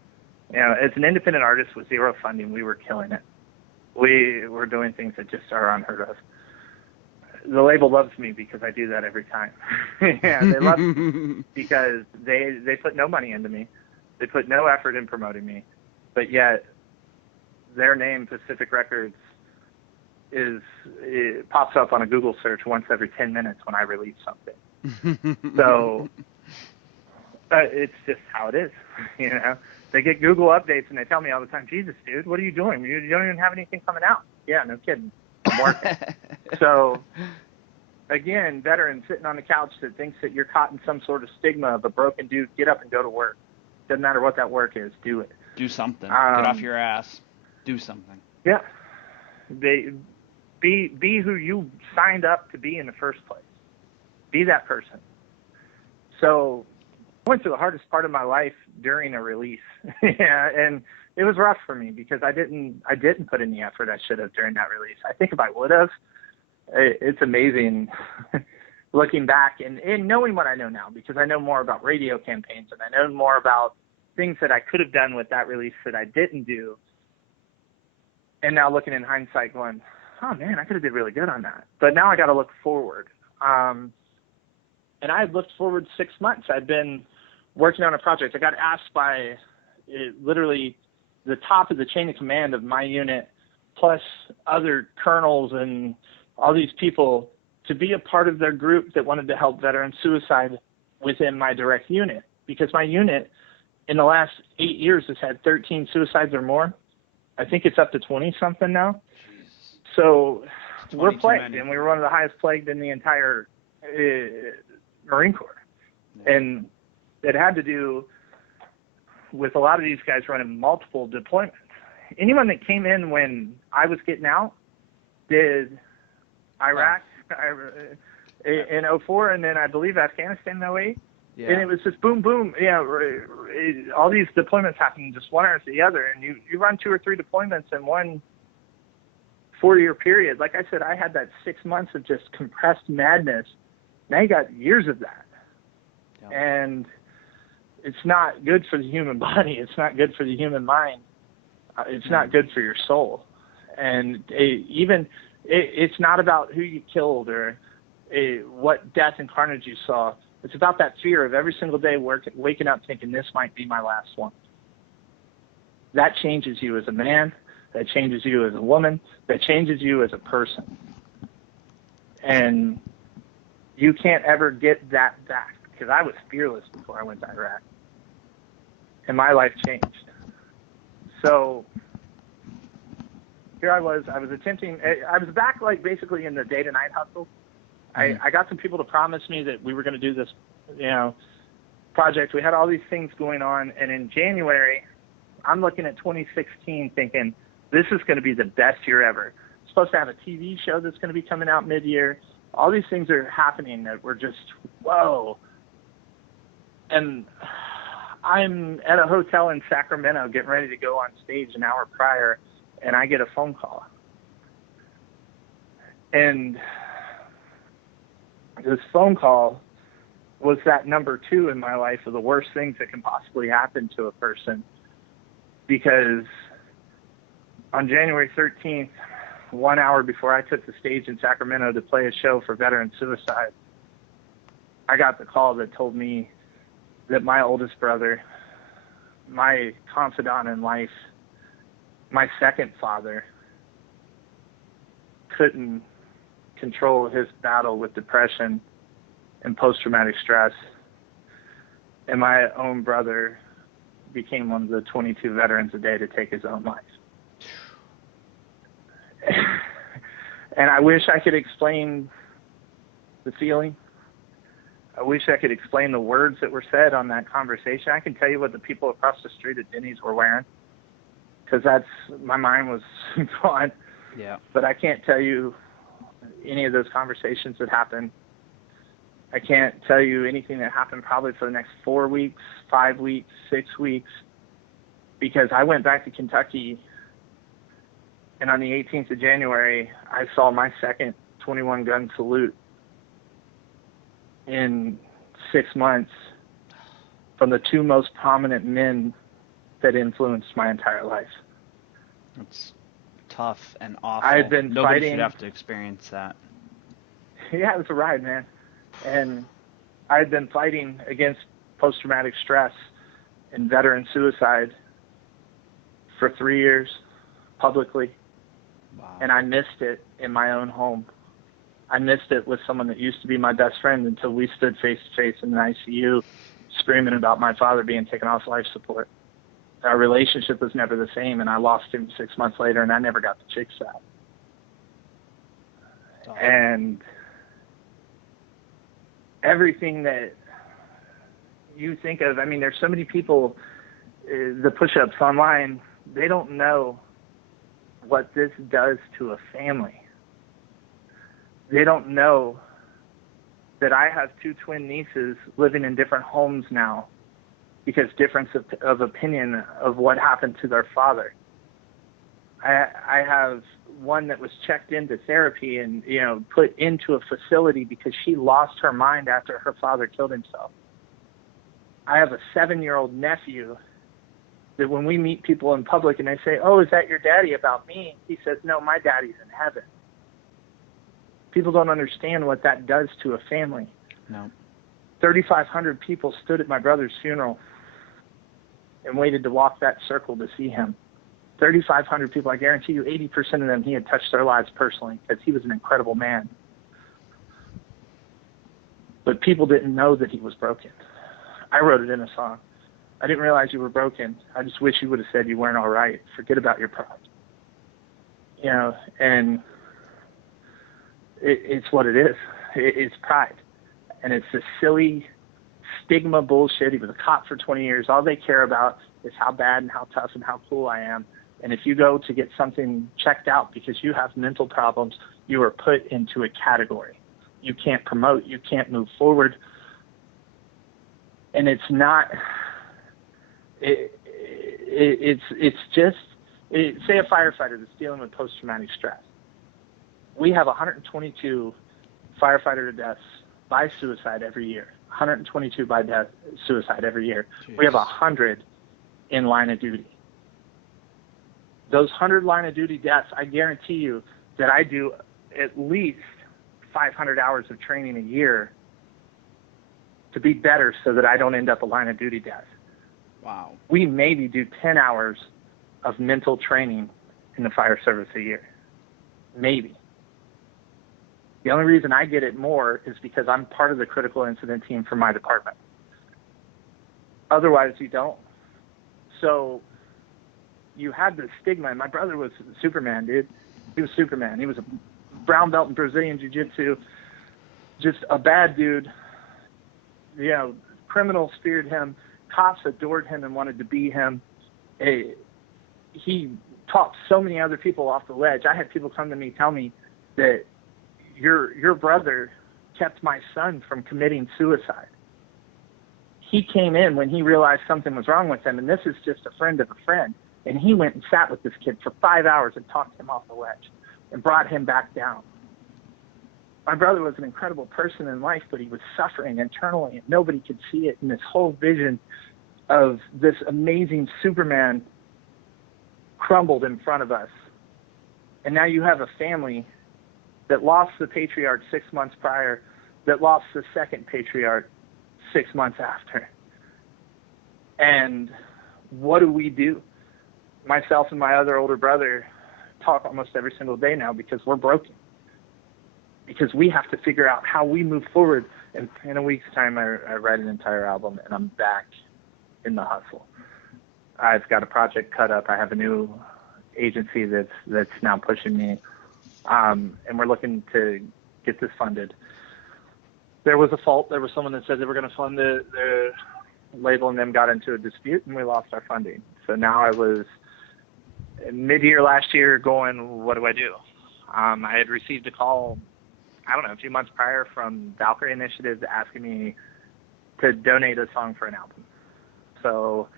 You know, as an independent artist with zero funding, we were killing it. We were doing things that just are unheard of. The label loves me because I do that every time. Yeah, they love me because they put no money into me. They put no effort in promoting me. But yet their name, Pacific Records, it pops up on a Google search once every 10 minutes when I release something. So it's just how it is, you know. They get Google updates and they tell me all the time, "Jesus, dude, what are you doing? You don't even have anything coming out." Yeah, no kidding. I'm working. So, again, veteran sitting on the couch that thinks that you're caught in some sort of stigma of a broken dude, get up and go to work. Doesn't matter what that work is, do it. Do something. Get off your ass. Do something. Yeah. Be who you signed up to be in the first place. Be that person. So I went through the hardest part of my life during a release. Yeah, and it was rough for me because I didn't put in the effort I should have during that release. I think if I would have, it's amazing looking back and knowing what I know now, because I know more about radio campaigns and I know more about things that I could have done with that release that I didn't do. And now looking in hindsight going, oh man, I could have did really good on that. But now I got to look forward. And I had looked forward 6 months. I'd been working on a project. I got asked by literally the top of the chain of command of my unit, plus other colonels and all these people, to be a part of their group that wanted to help veteran suicide within my direct unit. Because my unit in the last 8 years has had 13 suicides or more. I think it's up to 20-something now. Jeez. So we're plagued, and we were one of the highest plagued in the entire Marine Corps. Yeah. And it had to do with a lot of these guys running multiple deployments. Anyone that came in when I was getting out did Iraq in 04, and then I believe Afghanistan in 08. Yeah. And it was just boom, boom. Yeah, all these deployments happening just one after the other. And you run 2 or 3 deployments in one 4-year period. Like I said, I had that 6 months of just compressed madness. Now you got years of that. Yeah. And it's not good for the human body. It's not good for the human mind. It's not good for your soul. And it's not about who you killed or what death and carnage you saw. It's about that fear of every single day waking up thinking this might be my last one. That changes you as a man. That changes you as a woman. That changes you as a person. And you can't ever get that back, because I was fearless before I went to Iraq. And my life changed. So here I was back like basically in the day to night hustle. I got some people to promise me that we were going to do this, project. We had all these things going on. And in January, I'm looking at 2016 thinking, this is going to be the best year ever. I'm supposed to have a TV show that's going to be coming out mid-year. All these things are happening that were just, whoa. And I'm at a hotel in Sacramento getting ready to go on stage an hour prior, and I get a phone call. And this phone call was that number 2 in my life of the worst things that can possibly happen to a person. Because on January 13th, 1 hour before I took the stage in Sacramento to play a show for Veteran Suicide, I got the call that told me that my oldest brother, my confidant in life, my second father, couldn't control his battle with depression and post-traumatic stress, and my own brother became one of the 22 veterans a day to take his own life. And I wish I could explain the feeling. I wish I could explain the words that were said on that conversation. I can tell you what the people across the street at Denny's were wearing, because my mind was gone. Yeah. But I can't tell you any of those conversations that happened. I can't tell you anything that happened probably for the next 4 weeks, 5 weeks, 6 weeks, because I went back to Kentucky, and on the 18th of January, I saw my second 21-gun salute in 6 months from the 2 most prominent men that influenced my entire life. It's tough and awful. I had been Nobody fighting. should have to experience that. Yeah, it was a ride, man. And I had been fighting against post-traumatic stress and veteran suicide for 3 years publicly. Wow. And I missed it in my own home. I missed it with someone that used to be my best friend until we stood face to face in the ICU screaming about my father being taken off life support. Our relationship was never the same, and I lost him 6 months later, and I never got to fix that. Oh. And everything that you think of, I mean, there's so many people, the push-ups online, they don't know what this does to a family. They don't know that I have 2 twin nieces living in different homes now because difference of opinion of what happened to their father. I have one that was checked into therapy and, put into a facility because she lost her mind after her father killed himself. I have a 7-year-old nephew that when we meet people in public and they say, "Oh, is that your daddy about me?" He says, "No, my daddy's in heaven." People don't understand what that does to a family. No. 3,500 people stood at my brother's funeral and waited to walk that circle to see him. 3,500 people, I guarantee you 80% of them he had touched their lives personally because he was an incredible man. But people didn't know that he was broken. I wrote it in a song. I didn't realize you were broken. I just wish you would have said you weren't all right. Forget about your pride. And it's what it is. It's pride. And it's this silly stigma bullshit. He was a cop for 20 years. All they care about is how bad and how tough and how cool I am. And if you go to get something checked out because you have mental problems, you are put into a category. You can't promote. You can't move forward. And it's not... It's just... say a firefighter that's dealing with post-traumatic stress. We have 122 firefighter deaths by suicide every year. 122 by suicide every year. Jeez. We have 100 in line of duty. those 100 line of duty deaths, I guarantee you that I do at least 500 hours of training a year to be better so that I don't end up a line of duty death. Wow. We maybe do 10 hours of mental training in the fire service a year. Maybe. The only reason I get it more is because I'm part of the critical incident team for my department. Otherwise, you don't. So you had the stigma. And my brother was Superman, dude. He was Superman. He was a brown belt in Brazilian Jiu-Jitsu, just a bad dude. You know, criminals feared him. Cops adored him and wanted to be him. He talked so many other people off the ledge. I had people come to me tell me that your brother kept my son from committing suicide. He came in when he realized something was wrong with him, and this is just a friend of a friend. And he went and sat with this kid for 5 hours and talked him off the ledge and brought him back down. My brother was an incredible person in life, but he was suffering internally, and nobody could see it. And this whole vision of this amazing Superman crumbled in front of us. And now you have a family that lost the patriarch 6 months prior, that lost the second patriarch 6 months after. And what do? Myself and my other older brother talk almost every single day now because we're broken. Because we have to figure out how we move forward. And in a week's time, I write an entire album, and I'm back in the hustle. I've got a project cut up. I have a new agency that's now pushing me, and we're looking to get this funded. There was a fault. There was someone that said they were going to fund the label, and then got into a dispute, and we lost our funding. So now I was mid-year last year going, what do I do? I had received a call, I don't know, a few months prior from Valkyrie Initiative asking me to donate a song for an album. So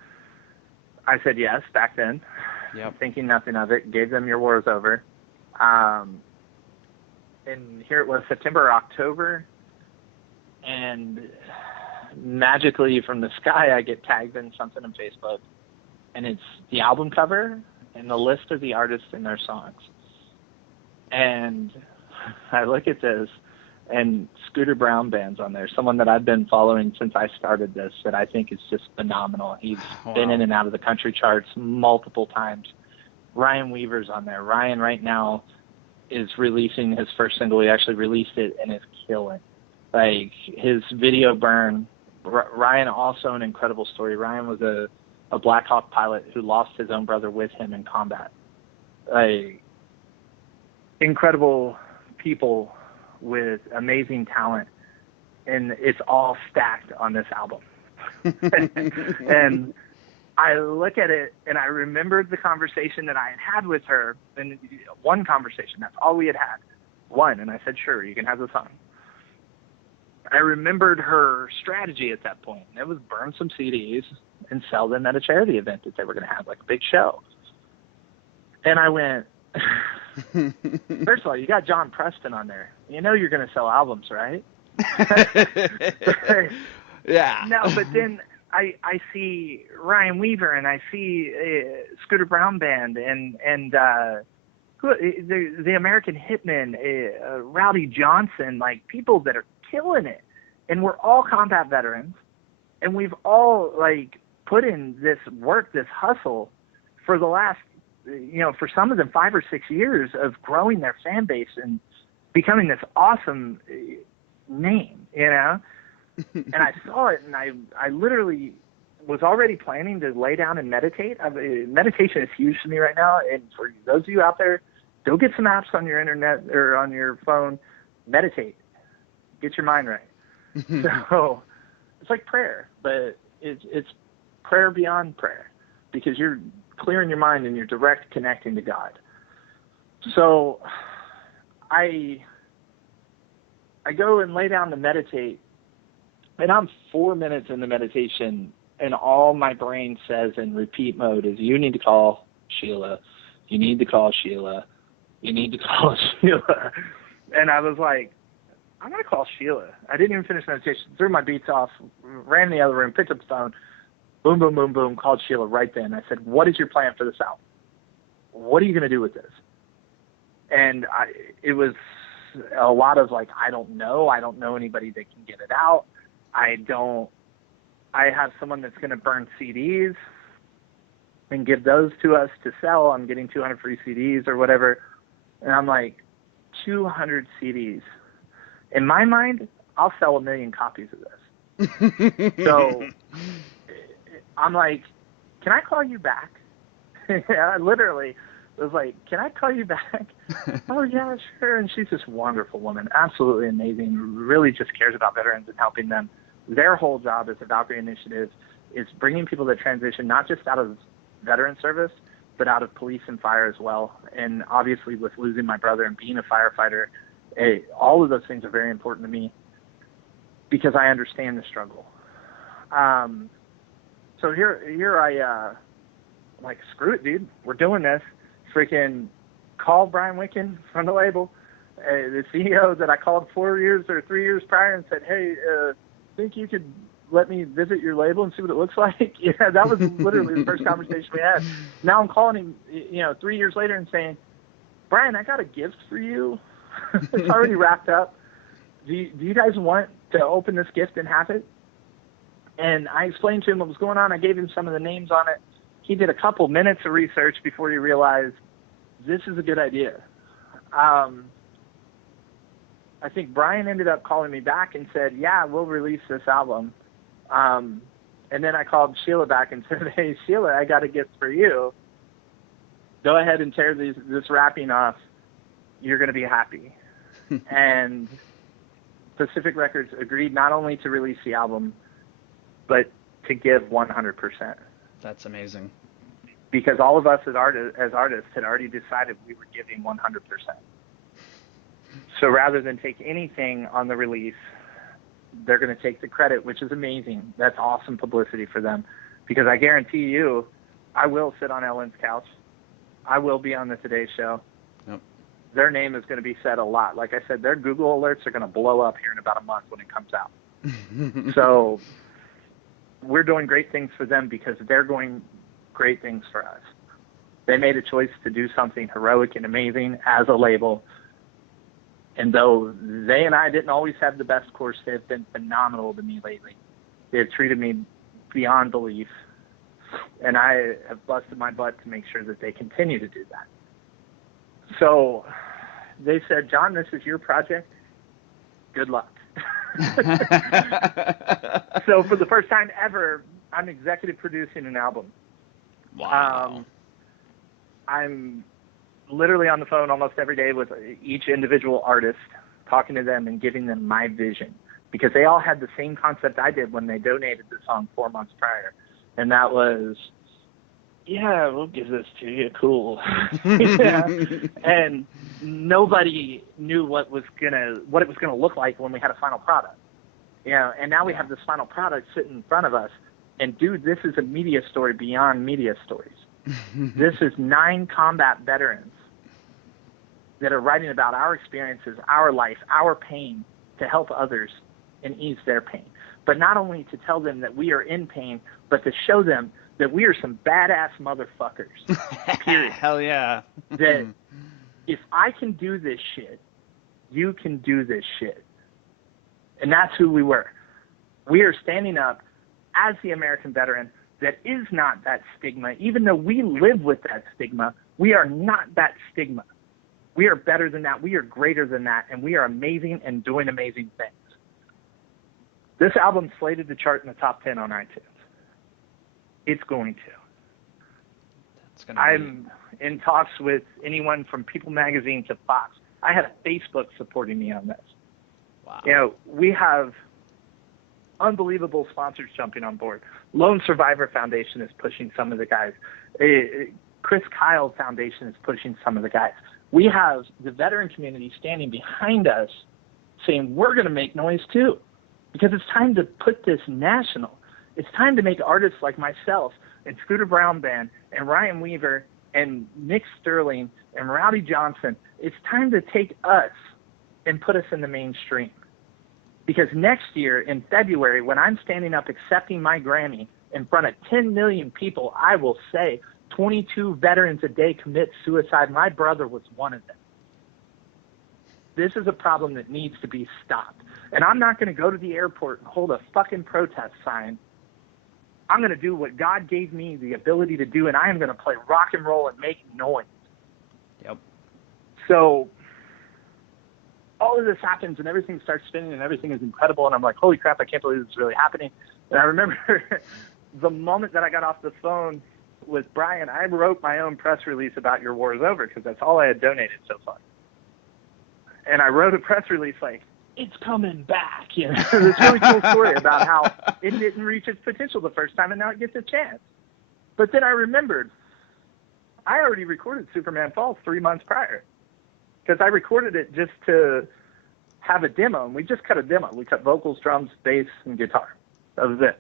I said yes back then, thinking nothing of it, gave them Your War Is Over. And here it was September or October, and magically from the sky I get tagged in something on Facebook, and it's the album cover and the list of the artists and their songs. And I look at this, and Scooter Brown Band's on there, someone that I've been following since I started this, that I think is just phenomenal. He's been in and out of the country charts multiple times. Ryan Weaver's on there. Ryan right now is releasing his first single. He actually released it, and it's killing. Like, his video Burn. Ryan, also an incredible story. Ryan was a Black Hawk pilot who lost his own brother with him in combat. Like, incredible people with amazing talent, and it's all stacked on this album. And I look at it, and I remembered the conversation that I had with her, and one conversation, that's all we had had. One, and I said, sure, you can have the song. I remembered her strategy at that point. It was burn some CDs and sell them at a charity event that they were going to have, like a big show. And I went, first of all, you got John Preston on there. You know you're going to sell albums, right? Yeah. No, but then I see Ryan Weaver, and I see Scooter Brown Band, and the American Hitman, Rowdy Johnson, like people that are killing it. And we're all combat veterans, and we've all like put in this work, this hustle for the last, for some of them 5 or 6 years of growing their fan base and becoming this awesome name, And I saw it, and I literally was already planning to lay down and meditate. Meditation is huge to me right now, and for those of you out there, go get some apps on your internet or on your phone. Meditate. Get your mind right. So it's like prayer, but it's prayer beyond prayer, because you're clearing your mind and you're direct connecting to God. So I go and lay down to meditate, and I'm 4 minutes in the meditation, and all my brain says in repeat mode is, you need to call Sheila. You need to call Sheila. You need to call Sheila. And I was like, I'm going to call Sheila. I didn't even finish meditation. Threw my beats off, ran in the other room, picked up the phone, boom, boom, boom, boom, called Sheila right then. I said, what is your plan for this album? what are you going to do with this? And it was a lot of like, I don't know anybody that can get it out. I have someone that's going to burn CDs and give those to us to sell. I'm getting 200 free CDs or whatever. And I'm like, 200 CDs. In my mind, I'll sell 1 million copies of this. So I'm like, can I call you back? I literally was like, can I call you back? Oh, yeah, sure. And she's this wonderful woman, absolutely amazing, really just cares about veterans and helping them. Their whole job as a Valkyrie Initiative is bringing people to transition, not just out of veteran service, but out of police and fire as well. And obviously with losing my brother and being a firefighter, all of those things are very important to me because I understand the struggle. So here I'm like, screw it, dude. We're doing this. Freaking call Brian Wicken from the label, the CEO that I called 4 years or 3 years prior and said, hey, think you could let me visit your label and see what it looks like? Yeah, that was literally the first conversation we had. Now I'm calling him, 3 years later and saying, Brian, I got a gift for you. It's already wrapped up. Do you guys want to open this gift and have it? And I explained to him what was going on. I gave him some of the names on it. He did a couple minutes of research before he realized this is a good idea. I think Brian ended up calling me back and said, yeah, we'll release this album. And then I called Sheila back and said, hey, Sheila, I got a gift for you. Go ahead and tear this wrapping off. You're going to be happy. And Pacific Records agreed not only to release the album, but to give 100%. That's amazing. Because all of us as artists had already decided we were giving 100%. So rather than take anything on the release, they're going to take the credit, which is amazing. That's awesome publicity for them. Because I guarantee you, I will sit on Ellen's couch. I will be on the Today Show. Yep. Their name is going to be said a lot. Like I said, their Google alerts are going to blow up here in about a month when it comes out. So we're doing great things for them because they're doing great things for us. They made a choice to do something heroic and amazing as a label. And though they and I didn't always have the best course, they've been phenomenal to me lately. They've treated me beyond belief. And I have busted my butt to make sure that they continue to do that. So they said, John, this is your project. Good luck. So for the first time ever, I'm executive producing an album. Wow. I'm literally on the phone almost every day with each individual artist, talking to them and giving them my vision, because they all had the same concept I did when they donated the song 4 months prior. And that was, yeah, we'll give this to you. Cool. Yeah. And nobody knew what it was gonna look like when we had a final product. And now we have this final product sitting in front of us. And dude, this is a media story beyond media stories. This is 9 combat veterans that are writing about our experiences, our life, our pain, to help others and ease their pain. But not only to tell them that we are in pain, but to show them that we are some badass motherfuckers. Period. Hell yeah. That if I can do this shit, you can do this shit. And that's who we were. We are standing up as the American veteran that is not that stigma. Even though we live with that stigma, we are not that stigma. We are better than that. We are greater than that. And we are amazing and doing amazing things. This album slated to chart in the top 10 on iTunes. It's going to. I'm in talks with anyone from People Magazine to Fox. I have Facebook supporting me on this. Wow. We have unbelievable sponsors jumping on board. Lone Survivor Foundation is pushing some of the guys. Chris Kyle Foundation is pushing some of the guys. We have the veteran community standing behind us saying we're going to make noise too, because it's time to put this national. It's time to make artists like myself and Scooter Brown Band and Ryan Weaver and Nick Sterling and Rowdy Johnson. It's time to take us and put us in the mainstream. Because next year in February, when I'm standing up accepting my Grammy in front of 10 million people, I will say 22 veterans a day commit suicide. My brother was one of them. This is a problem that needs to be stopped. And I'm not going to go to the airport and hold a fucking protest sign. I'm going to do what God gave me the ability to do, and I am going to play rock and roll and make noise. Yep. So all of this happens, and everything starts spinning, and everything is incredible, and I'm like, holy crap, I can't believe this is really happening. And I remember the moment that I got off the phone with Brian, I wrote my own press release about Your War is Over, because that's all I had donated so far. And I wrote a press release like, it's coming back. You know, this really cool story about how it didn't reach its potential the first time and now it gets a chance. But then I remembered I already recorded Superman Falls 3 months prior, because I recorded it just to have a demo, and we just cut a demo. We cut vocals, drums, bass, and guitar. That was it.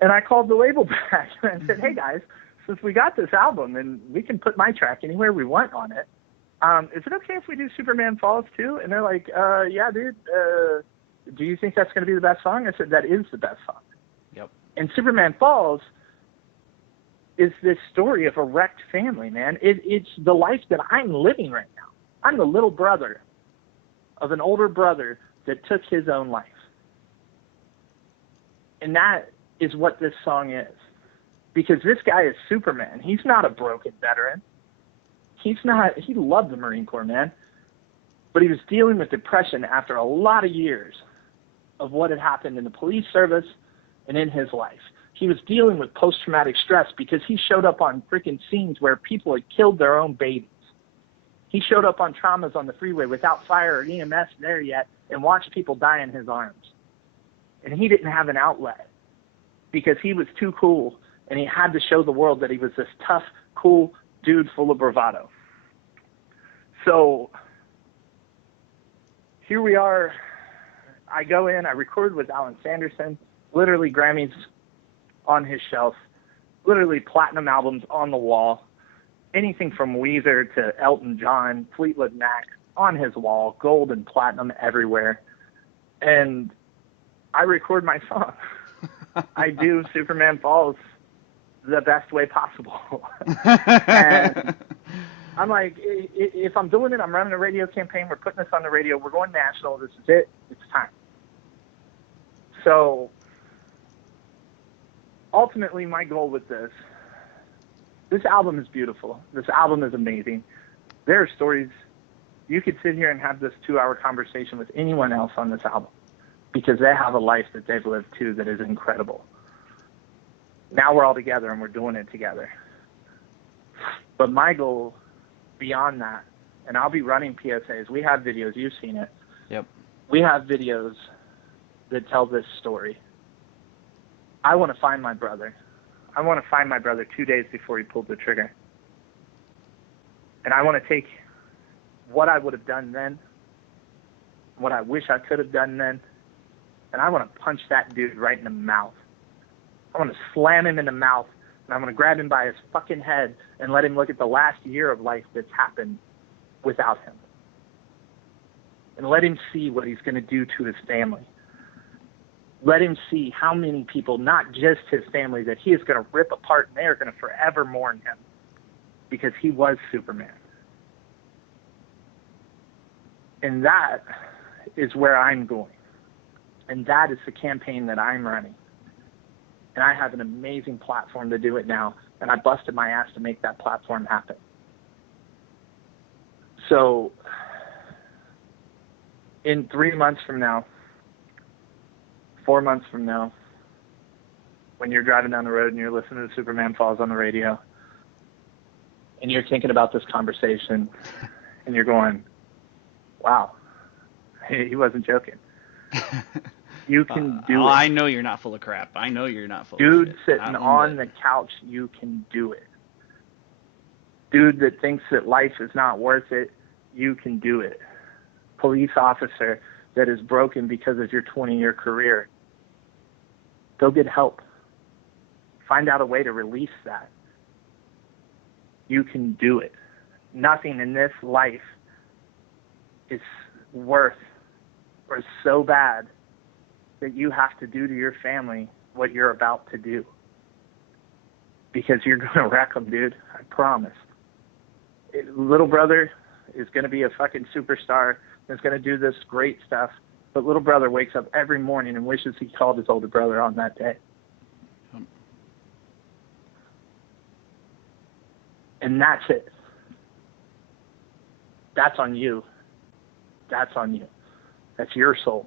And I called the label back and I said, hey guys, since we got this album and we can put my track anywhere we want on it, is it okay if we do Superman Falls too? And they're like, yeah, dude, do you think that's going to be the best song? I said, that is the best song. Yep. And Superman Falls is this story of a wrecked family, man. It's the life that I'm living right now. I'm the little brother of an older brother that took his own life. And that is what this song is. Because this guy is Superman. He's not a broken veteran. He loved the Marine Corps, man. But he was dealing with depression after a lot of years of what had happened in the police service and in his life. He was dealing with post-traumatic stress because he showed up on freaking scenes where people had killed their own babies. He showed up on traumas on the freeway without fire or EMS there yet and watched people die in his arms. And he didn't have an outlet because he was too cool, and he had to show the world that he was this tough, cool dude full of bravado. So here we are. I go in, I record with Alan Sanderson, literally Grammys on his shelf, literally platinum albums on the wall, anything from Weezer to Elton John, Fleetwood Mac on his wall, gold and platinum everywhere. And I record my song. I do Superman Falls the best way possible. And I'm like, if I'm doing it, I'm running a radio campaign, we're putting this on the radio, we're going national, this is it, it's time. So ultimately my goal with this album is beautiful. This album is amazing. There are stories, you could sit here and have this 2-hour conversation with anyone else on this album because they have a life that they've lived too that is incredible. Now we're all together and we're doing it together. But my goal beyond that, and I'll be running PSAs, we have videos, you've seen it. Yep. We have videos that tell this story. I want to find my brother. I want to find my brother 2 days before he pulled the trigger. And I want to take what I would have done then, what I wish I could have done then, and I want to punch that dude right in the mouth. I want to slam him in the mouth, and I'm going to grab him by his fucking head and let him look at the last year of life that's happened without him. And let him see what he's going to do to his family. Let him see how many people, not just his family, that he is going to rip apart, and they are going to forever mourn him because he was Superman. And that is where I'm going. And that is the campaign that I'm running. And I have an amazing platform to do it now, and I busted my ass to make that platform happen. So in 3 months from now, 4 months from now, when you're driving down the road and you're listening to Superman Falls on the radio, and you're thinking about this conversation, and you're going, wow, he wasn't joking. You can do it. I know you're not full of crap. I know you're not full of Dude shit. sitting on the couch, you can do it. Dude that thinks that life is not worth it, you can do it. Police officer that is broken because of your 20-year career, go get help. Find out a way to release that. You can do it. Nothing in this life is worth or is so bad that you have to do to your family what you're about to do. because you're going to wreck them, dude. I promise. Little brother is going to be a fucking superstar. Is going to do this great stuff. But little brother wakes up every morning and wishes he called his older brother on that day. And that's it. That's on you. That's on you. That's your soul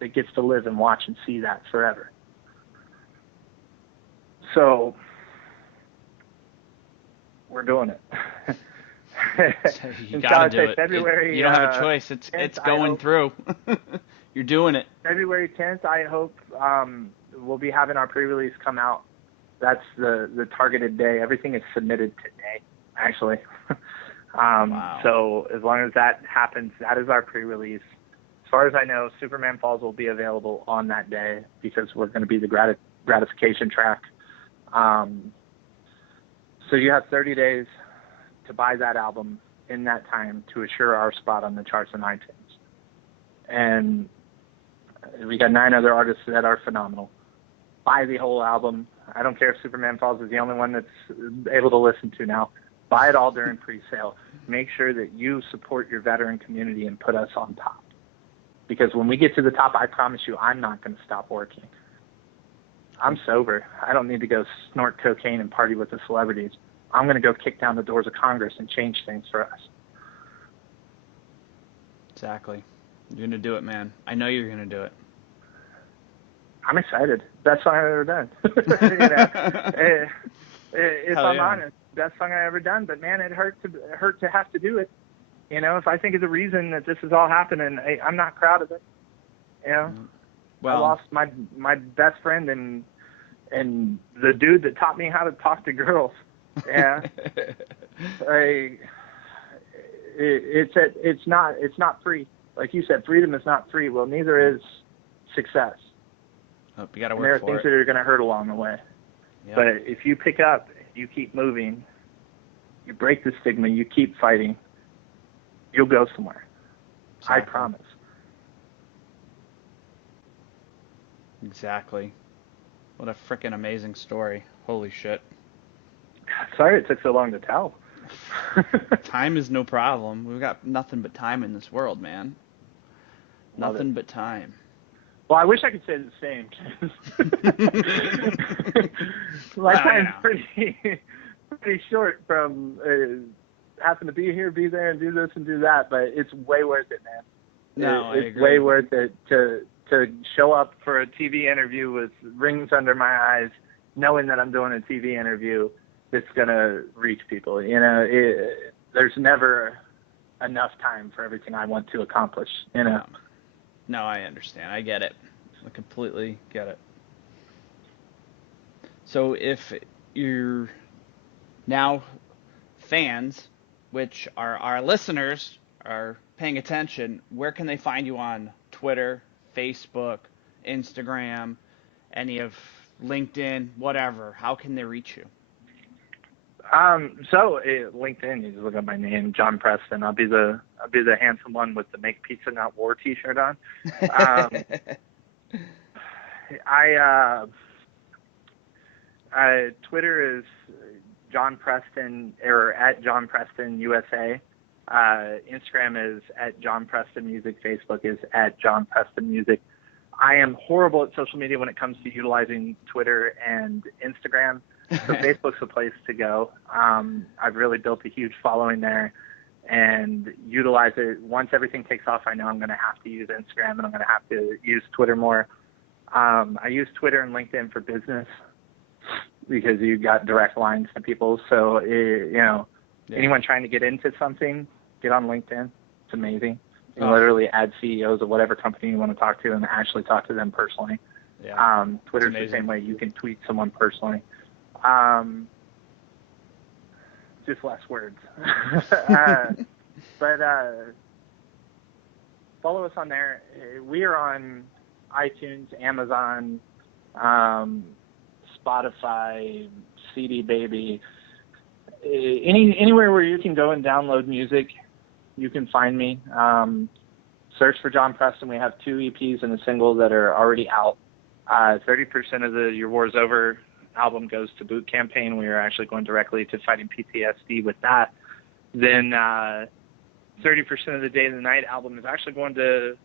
that gets to live and watch and see that forever. So, we're doing it. You got to do it. February, you don't have a choice. It's going through. You're doing it. February 10th, I hope we'll be having our pre-release come out. That's the targeted day. Everything is submitted today, actually. Wow. So as long as that happens, that is our pre-release. As far as I know, Superman Falls will be available on that day because we're going to be the gratification track. So you have 30 days to buy that album in that time to assure our spot on the charts on iTunes. And we got 9 other artists that are phenomenal. Buy the whole album. I don't care if Superman Falls is the only one that's able to listen to now. Buy it all during pre-sale. Make sure that you support your veteran community and put us on top. Because when we get to the top, I promise you, I'm not going to stop working. I'm sober. I don't need to go snort cocaine and party with the celebrities. I'm going to go kick down the doors of Congress and change things for us. Exactly. You're going to do it, man. I know you're going to do it. I'm excited. Best song I've ever done. If I'm honest, best song I've ever done. But, man, it hurt to have to do it. You know, if I think of the reason that this is all happening, I'm not proud of it. You know? Well, I lost my best friend and the dude that taught me how to talk to girls. Yeah, it's not free. Like you said, freedom is not free. Well, neither is success. Oh, you got to work for it. There are things that are going to hurt along the way. Yep. But if you pick up, you keep moving, you break the stigma, you keep fighting, you'll go somewhere. Exactly. I promise. Exactly. What a freaking amazing story. Holy shit. Sorry it took so long to tell. Time is no problem. We've got nothing but time in this world, man. Nothing but time. Well, I wish I could say the same. My time's pretty short from having to be here, be there, and do this and do that, but it's way worth it, man. No, I agree. It's way worth it to show up for a TV interview with rings under my eyes, knowing that I'm doing a TV interview that's going to reach people. You know, there's never enough time for everything I want to accomplish, you know. No, I understand. I get it. I completely get it. So if you're now fans, which are our listeners, are paying attention, where can they find you on Twitter, Facebook, Instagram, any of LinkedIn, whatever? How can they reach you? LinkedIn, you just look up my name, John Preston. I'll be the handsome one with the Make Pizza Not War T-shirt on. Twitter is John Preston or at John Preston USA. Instagram is at John Preston Music. Facebook is at John Preston Music. I am horrible at social media when it comes to utilizing Twitter and Instagram. So Facebook's the place to go. I've really built a huge following there and utilize it. Once everything takes off, I know I'm going to have to use Instagram and I'm going to have to use Twitter more. I use Twitter and LinkedIn for business because you've got direct lines to people. So, anyone trying to get into something, get on LinkedIn. It's amazing. You can literally add CEOs of whatever company you want to talk to and actually talk to them personally. Yeah. Twitter's the same way. You can tweet someone personally. Just less words. But follow us on there. We are on iTunes, Amazon, Spotify, CD Baby. Anywhere where you can go and download music, you can find me. Search for John Preston. We have 2 EPs and a single that are already out. 30% of the Your War's Over album goes to boot campaign, we are actually going directly to fighting PTSD with that. Then 30% of the Day and the Night album is actually going to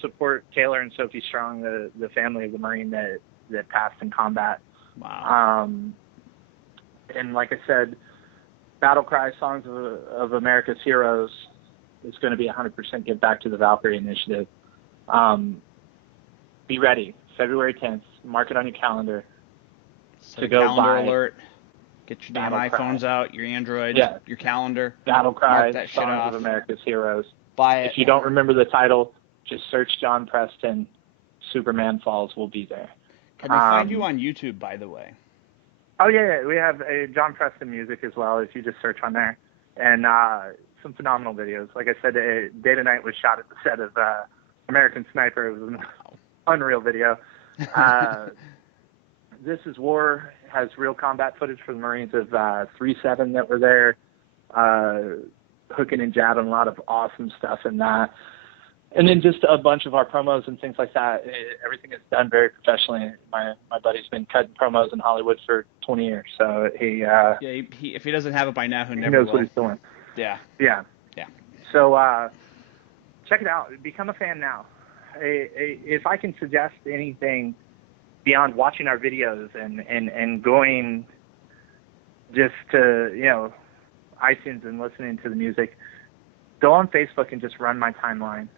support Taylor and Sophie Strong, the family of the Marine that passed in combat. Wow. And like I said, Battle Cry, Songs of America's Heroes is going to be 100% Give Back to the Valkyrie Initiative. Be ready, February 10th. Mark it on your calendar. So calendar alert. Get your damn iPhones out, your Android, your calendar. Battle Cry, that shit Songs off. of America's Heroes. Buy it. If you don't remember the title, just search John Preston. Superman Falls will be there. Can they find you on YouTube, by the way? Oh, yeah. We have a John Preston music as well, if you just search on there. And some phenomenal videos. Like I said, Day to Night was shot at the set of American Sniper. It was an unreal video. This is War has real combat footage for the Marines of 3-7 that were there, hooking and jabbing, a lot of awesome stuff in that. And then just a bunch of our promos and things like that. Everything is done very professionally. My buddy's been cutting promos in Hollywood for 20 years, so he if he doesn't have it by now, he never knows will. what he's doing. Yeah. So check it out. Become a fan now. If I can suggest anything beyond watching our videos and going just to iTunes and listening to the music, go on Facebook and just run my timeline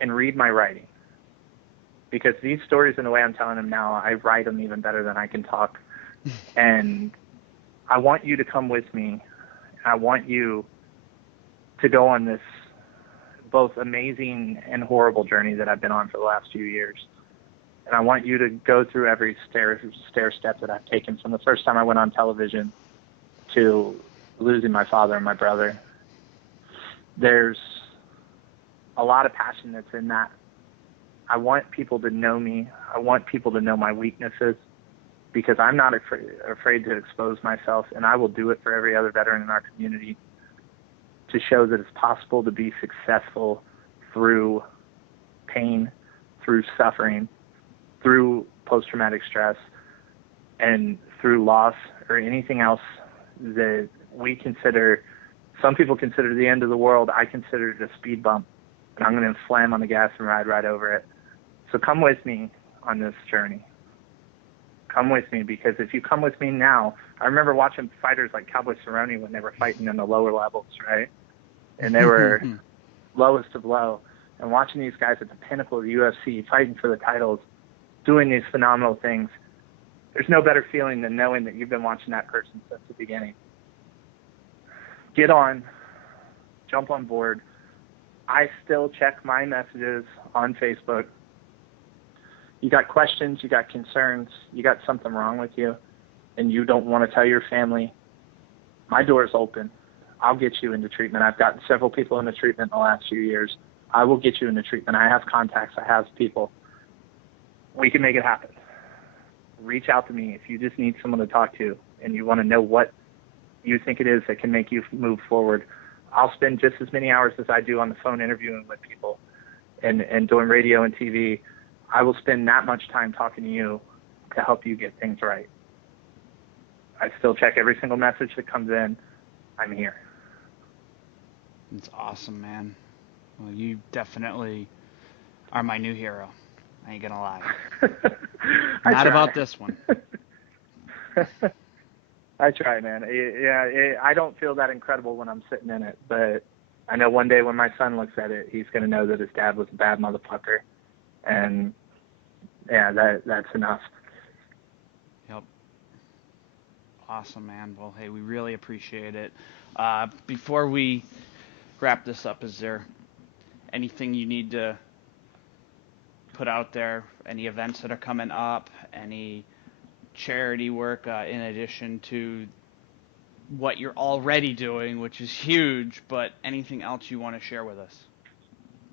and read my writing. Because these stories, in the way I'm telling them now, I write them even better than I can talk. And I want you to come with me. I want you to go on this both amazing and horrible journey that I've been on for the last few years. And I want you to go through every stair step that I've taken, from the first time I went on television to losing my father and my brother. There's a lot of passion that's in that. I want people to know me. I want people to know my weaknesses, because I'm not afraid to expose myself, and I will do it for every other veteran in our community, to show that it's possible to be successful through pain, through suffering, through post-traumatic stress, and through loss or anything else that we consider. Some people consider the end of the world. I consider it a speed bump, and I'm going to slam on the gas and ride right over it. So come with me on this journey. Come with me, because if you come with me now, I remember watching fighters like Cowboy Cerrone when they were fighting in the lower levels, right? And they were lowest of low. And watching these guys at the pinnacle of the UFC fighting for the titles, doing these phenomenal things, there's no better feeling than knowing that you've been watching that person since the beginning. Get on, jump on board. I still check my messages on Facebook. You got questions, you got concerns, you got something wrong with you, and you don't want to tell your family, my door is open. I'll get you into treatment. I've gotten several people into treatment in the last few years. I will get you into treatment. I have contacts. I have people. We can make it happen. Reach out to me if you just need someone to talk to and you want to know what you think it is that can make you move forward. I'll spend just as many hours as I do on the phone interviewing with people and doing radio and TV. I will spend that much time talking to you to help you get things right. I still check every single message that comes in. I'm here. It's awesome, man. Well, you definitely are my new hero. I ain't gonna lie. Not about this one. I try, man. Yeah, I don't feel that incredible when I'm sitting in it, but I know one day when my son looks at it, he's gonna know that his dad was a bad motherfucker, and yeah, that's enough. Yep. Awesome, man. Well, hey, we really appreciate it. Before we wrap this up, is there anything you need to put out there? Any events that are coming up? Any charity work in addition to what you're already doing, which is huge, but anything else you want to share with us?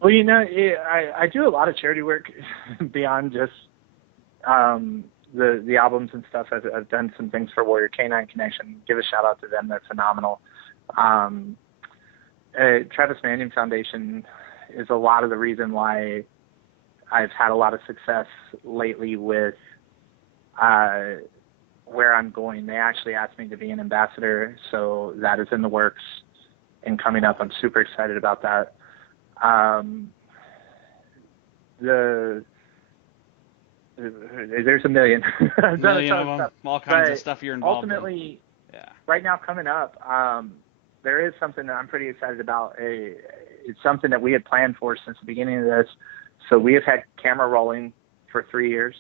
Well, I do a lot of charity work beyond just the albums and stuff. I've done some things for Warrior Canine Connection. Give a shout out to them. They're phenomenal. Travis Manion Foundation is a lot of the reason why I've had a lot of success lately with where I'm going. They actually asked me to be an ambassador, so that is in the works and coming up. I'm super excited about that. There's a million. A million of them, all kinds of stuff you're involved ultimately, in. Yeah. Right now coming up, there is something that I'm pretty excited about. It's something that we had planned for since the beginning of this. So we have had camera rolling for 3 years.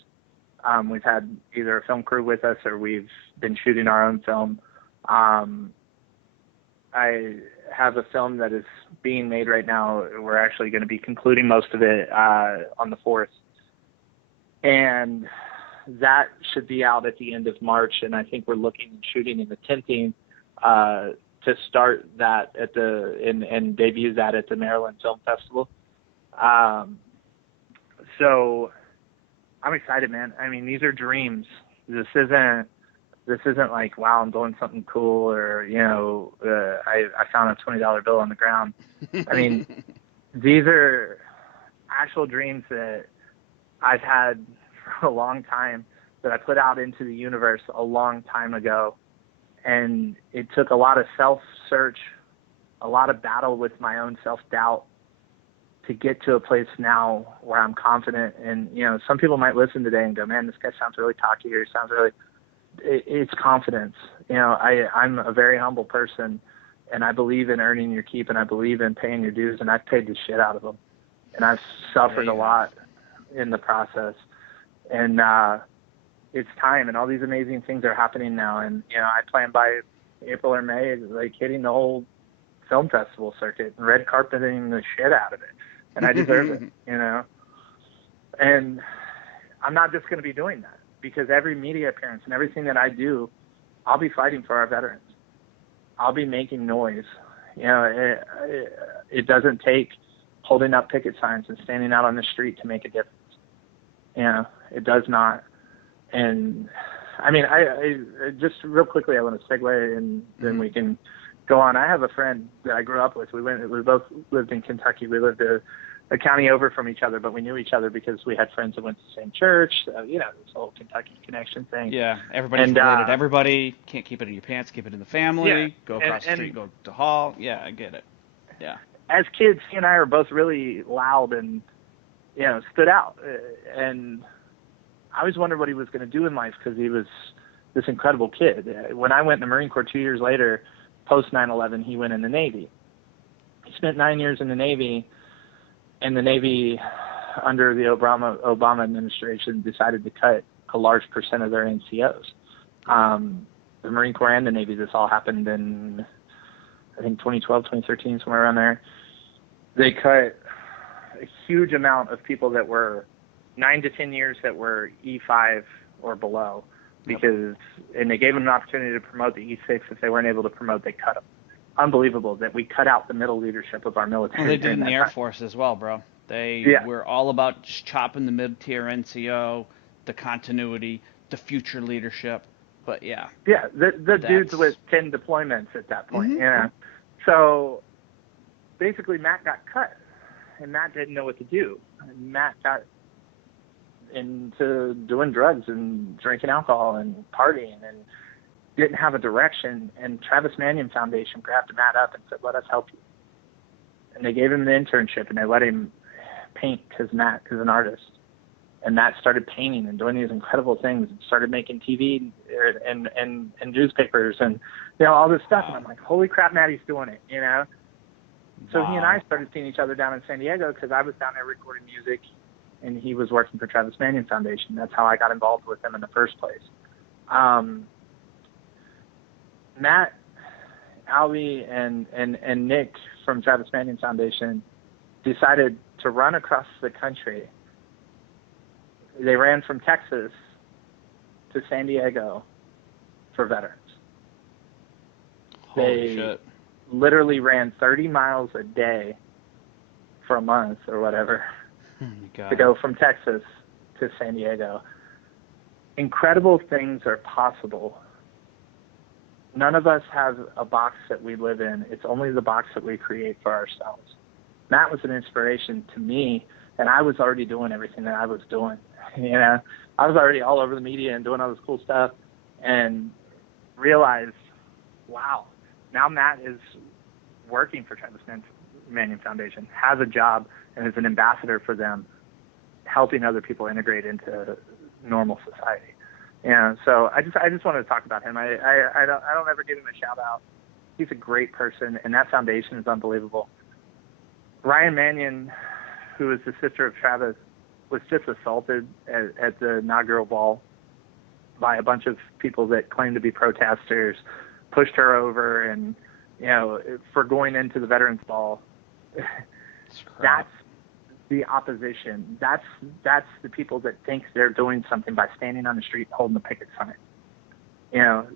We've had either a film crew with us or we've been shooting our own film. I have a film that is being made right now. We're actually going to be concluding most of it on the 4th. And that should be out at the end of March. And I think we're looking and shooting and attempting to start that at and debut that at the Maryland Film Festival. So I'm excited, man. I mean, these are dreams. This isn't like, wow, I'm doing something cool, or, I found a $20 bill on the ground. I mean, these are actual dreams that I've had for a long time, that I put out into the universe a long time ago. And it took a lot of self-search, a lot of battle with my own self-doubt to get to a place now where I'm confident. And, some people might listen today and go, man, this guy sounds really cocky, or he sounds really, it's confidence. I'm a very humble person, and I believe in earning your keep, and I believe in paying your dues, and I've paid the shit out of them. And I've suffered a lot in the process. And it's time, and all these amazing things are happening now. And, I plan by April or May, like, hitting the whole film festival circuit and red carpeting the shit out of it. And I deserve it, And I'm not just going to be doing that, because every media appearance and everything that I do, I'll be fighting for our veterans. I'll be making noise. It doesn't take holding up picket signs and standing out on the street to make a difference. It does not. And I mean, I just real quickly, I want to segue, and then we can go on. I have a friend that I grew up with. We both lived in Kentucky. We lived a county over from each other, but we knew each other because we had friends that went to the same church. This whole Kentucky connection thing. Yeah, everybody's related. Everybody can't keep it in your pants, keep it in the family. Yeah, go across the street, go to hall. Yeah, I get it. Yeah. As kids, he and I are both really loud and stood out. And I always wondered what he was going to do in life, because he was this incredible kid. When I went in the Marine Corps 2 years later, post 9/11, he went in the Navy. He spent 9 years in the Navy, and the Navy, under the Obama administration, decided to cut a large percent of their NCOs. The Marine Corps and the Navy, this all happened in, I think, 2012, 2013, somewhere around there. They cut a huge amount of people that were 9 to 10 years that were E5 or below, because, and they gave them an opportunity to promote the E6. If they weren't able to promote, they cut them. Unbelievable that we cut out the middle leadership of our military. Well, they did in the Air Force as well, bro. They were all about just chopping the mid-tier NCO, the continuity, the future leadership. But the dudes with 10 deployments at that point. So basically, Matt got cut, and Matt didn't know what to do. And Matt got into doing drugs and drinking alcohol and partying, and didn't have a direction. And Travis Manion Foundation grabbed Matt up and said, let us help you. And they gave him an internship, and they let him paint, because Matt is an artist. And Matt started painting and doing these incredible things, and started making TV and newspapers and all this stuff. And I'm like, holy crap, Matt, he's doing it, So he and I started seeing each other down in San Diego, because I was down there recording music, and he was working for Travis Manion Foundation. That's how I got involved with him in the first place. Matt, Albie, and Nick from Travis Manion Foundation decided to run across the country. They ran from Texas to San Diego for veterans. Holy shit. Literally ran 30 miles a day for a month or whatever to go from Texas to San Diego. Incredible things are possible. None of us have a box that we live in. It's only the box that we create for ourselves. Matt was an inspiration to me, and I was already doing everything that I was doing. I was already all over the media and doing all this cool stuff. and realized, wow, now Matt is working for Travis Manion Foundation, has a job, and is an ambassador for them, helping other people integrate into normal society. So I just wanted to talk about him. I don't ever give him a shout out. He's a great person, and that foundation is unbelievable. Ryan Manion, who is the sister of Travis, was just assaulted at the inaugural ball by a bunch of people that claimed to be protesters, pushed her over, and for going into the Veterans Ball. That's the opposition. That's the people that think they're doing something by standing on the street holding a picket sign.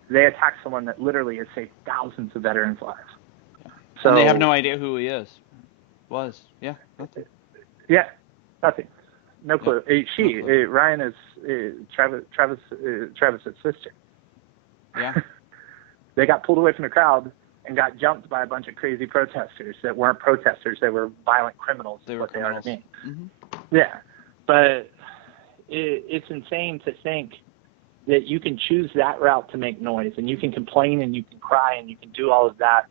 They attack someone that literally has saved thousands of veterans' lives. Yeah. So and they have no idea who he is. Nothing. Yeah, nothing. No clue. Yeah. Ryan is Travis's sister. Yeah. They got pulled away from the crowd and got jumped by a bunch of crazy protesters that weren't protesters. They were violent criminals. They were criminals. They are to me. Mm-hmm. Yeah. But it's insane to think that you can choose that route to make noise, and you can complain and you can cry and you can do all of that.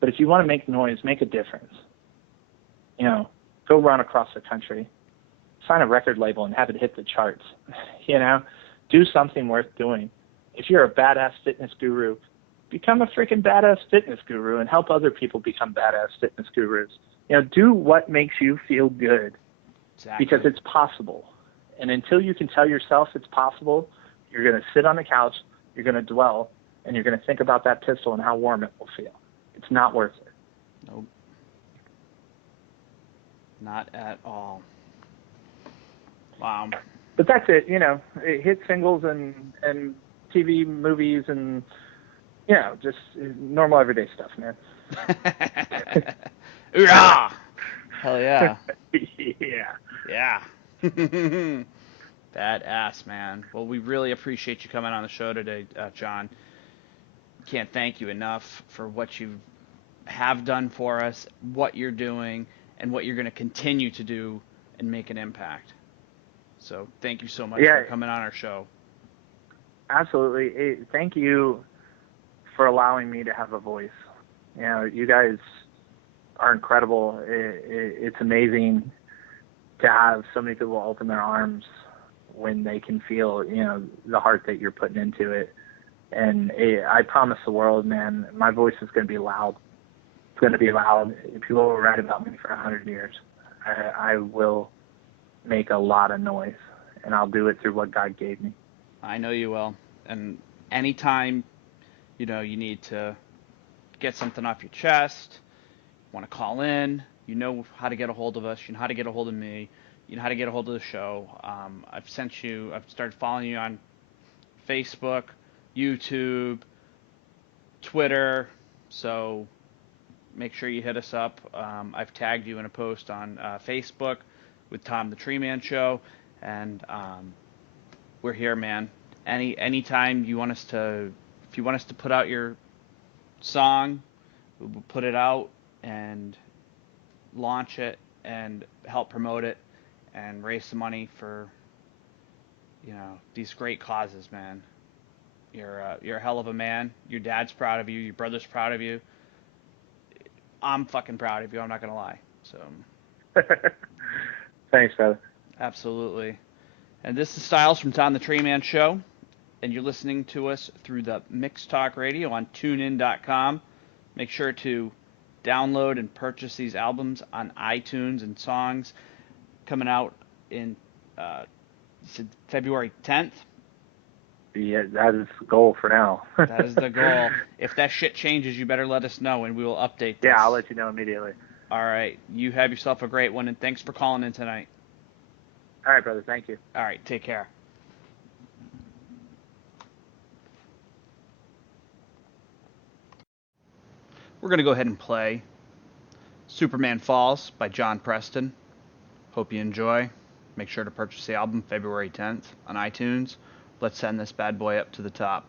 But if you want to make noise, make a difference. Go run across the country, sign a record label and have it hit the charts. Do something worth doing. If you're a badass fitness guru, become a freaking badass fitness guru and help other people become badass fitness gurus. Do what makes you feel good. Exactly. Because it's possible. And until you can tell yourself it's possible, you're going to sit on the couch, you're going to dwell, and you're going to think about that pistol and how warm it will feel. It's not worth it. Nope. Not at all. Wow. But that's it. Hit singles and TV movies and, just normal everyday stuff, man. Hoorah! Hell yeah. Yeah. Badass, man. Well, we really appreciate you coming on the show today, John. Can't thank you enough for what you have done for us, what you're doing, and what you're going to continue to do and make an impact. So thank you so much for coming on our show. Absolutely. Thank you for allowing me to have a voice. You guys are incredible. It's amazing to have so many people open their arms when they can feel, the heart that you're putting into it. And I promise the world, man, my voice is going to be loud. It's going to be loud. People will write about me for 100 years. I will make a lot of noise, and I'll do it through what God gave me. I know you will. And anytime, you need to get something off your chest, want to call in, you know how to get a hold of us, you know how to get a hold of me, you know how to get a hold of the show. I've started following you on Facebook, YouTube, Twitter, so make sure you hit us up. I've tagged you in a post on Facebook with Tom the Tree Man Show, and we're here, man. Anytime you want us to, if you want us to put out your song, we'll put it out and launch it and help promote it and raise some money for, these great causes, man. You're a hell of a man. Your dad's proud of you. Your brother's proud of you. I'm fucking proud of you. I'm not gonna lie. So. Thanks, brother. Absolutely. And this is Styles from Tom the Tree Man Show, and you're listening to us through the Mix Talk Radio on TuneIn.com. Make sure to download and purchase these albums on iTunes and songs coming out in February 10th. Yeah, that is the goal for now. That is the goal. If that shit changes, you better let us know, and we will update this. Yeah, I'll let you know immediately. All right. You have yourself a great one, and thanks for calling in tonight. All right, brother. Thank you. All right. Take care. We're going to go ahead and play Superman Falls by John Preston. Hope you enjoy. Make sure to purchase the album February 10th on iTunes. Let's send this bad boy up to the top.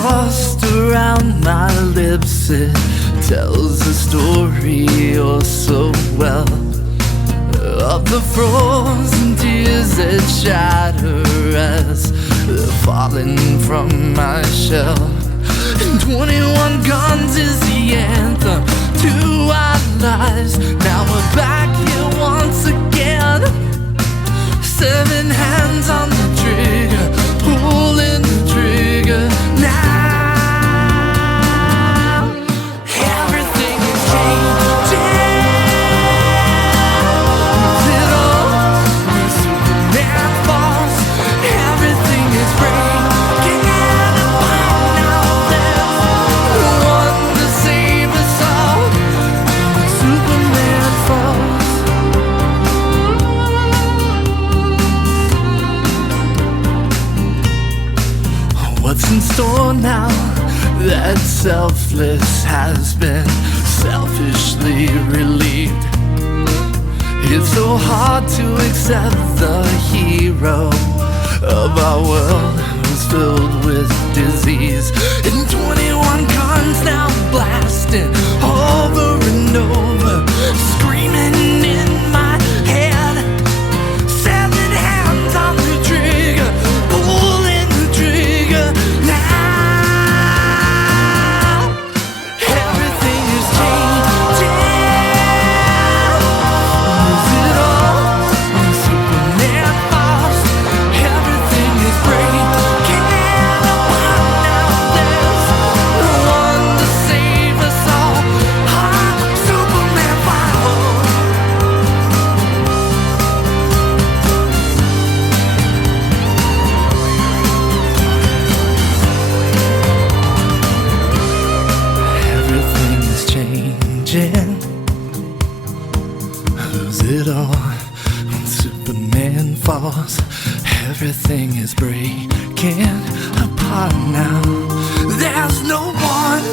frost around my lips, it tells a story oh so well of the frozen tears that shatter as they're falling from my shell. And 21 guns is the anthem to our lives. Now we're back here once again. 7 hands on the trigger, pulling the trigger now. Everything is changing. Little Superman falls. Everything is breaking apart now. There's one to save us all. Superman falls. What's in store now that selfless has been selfishly relieved? It's so hard to accept the hero of our world who's filled with disease. And 21 guns now blasting over and over, screaming in my head. 7 hands on the trigger, pulling the trigger now. Everything is changing. Is it all when Superman falls? Everything is breaking apart now. There's no one to save us all. Superman falls. Everything is changing. Lose it all when Superman falls. Everything is breaking apart now. There's no one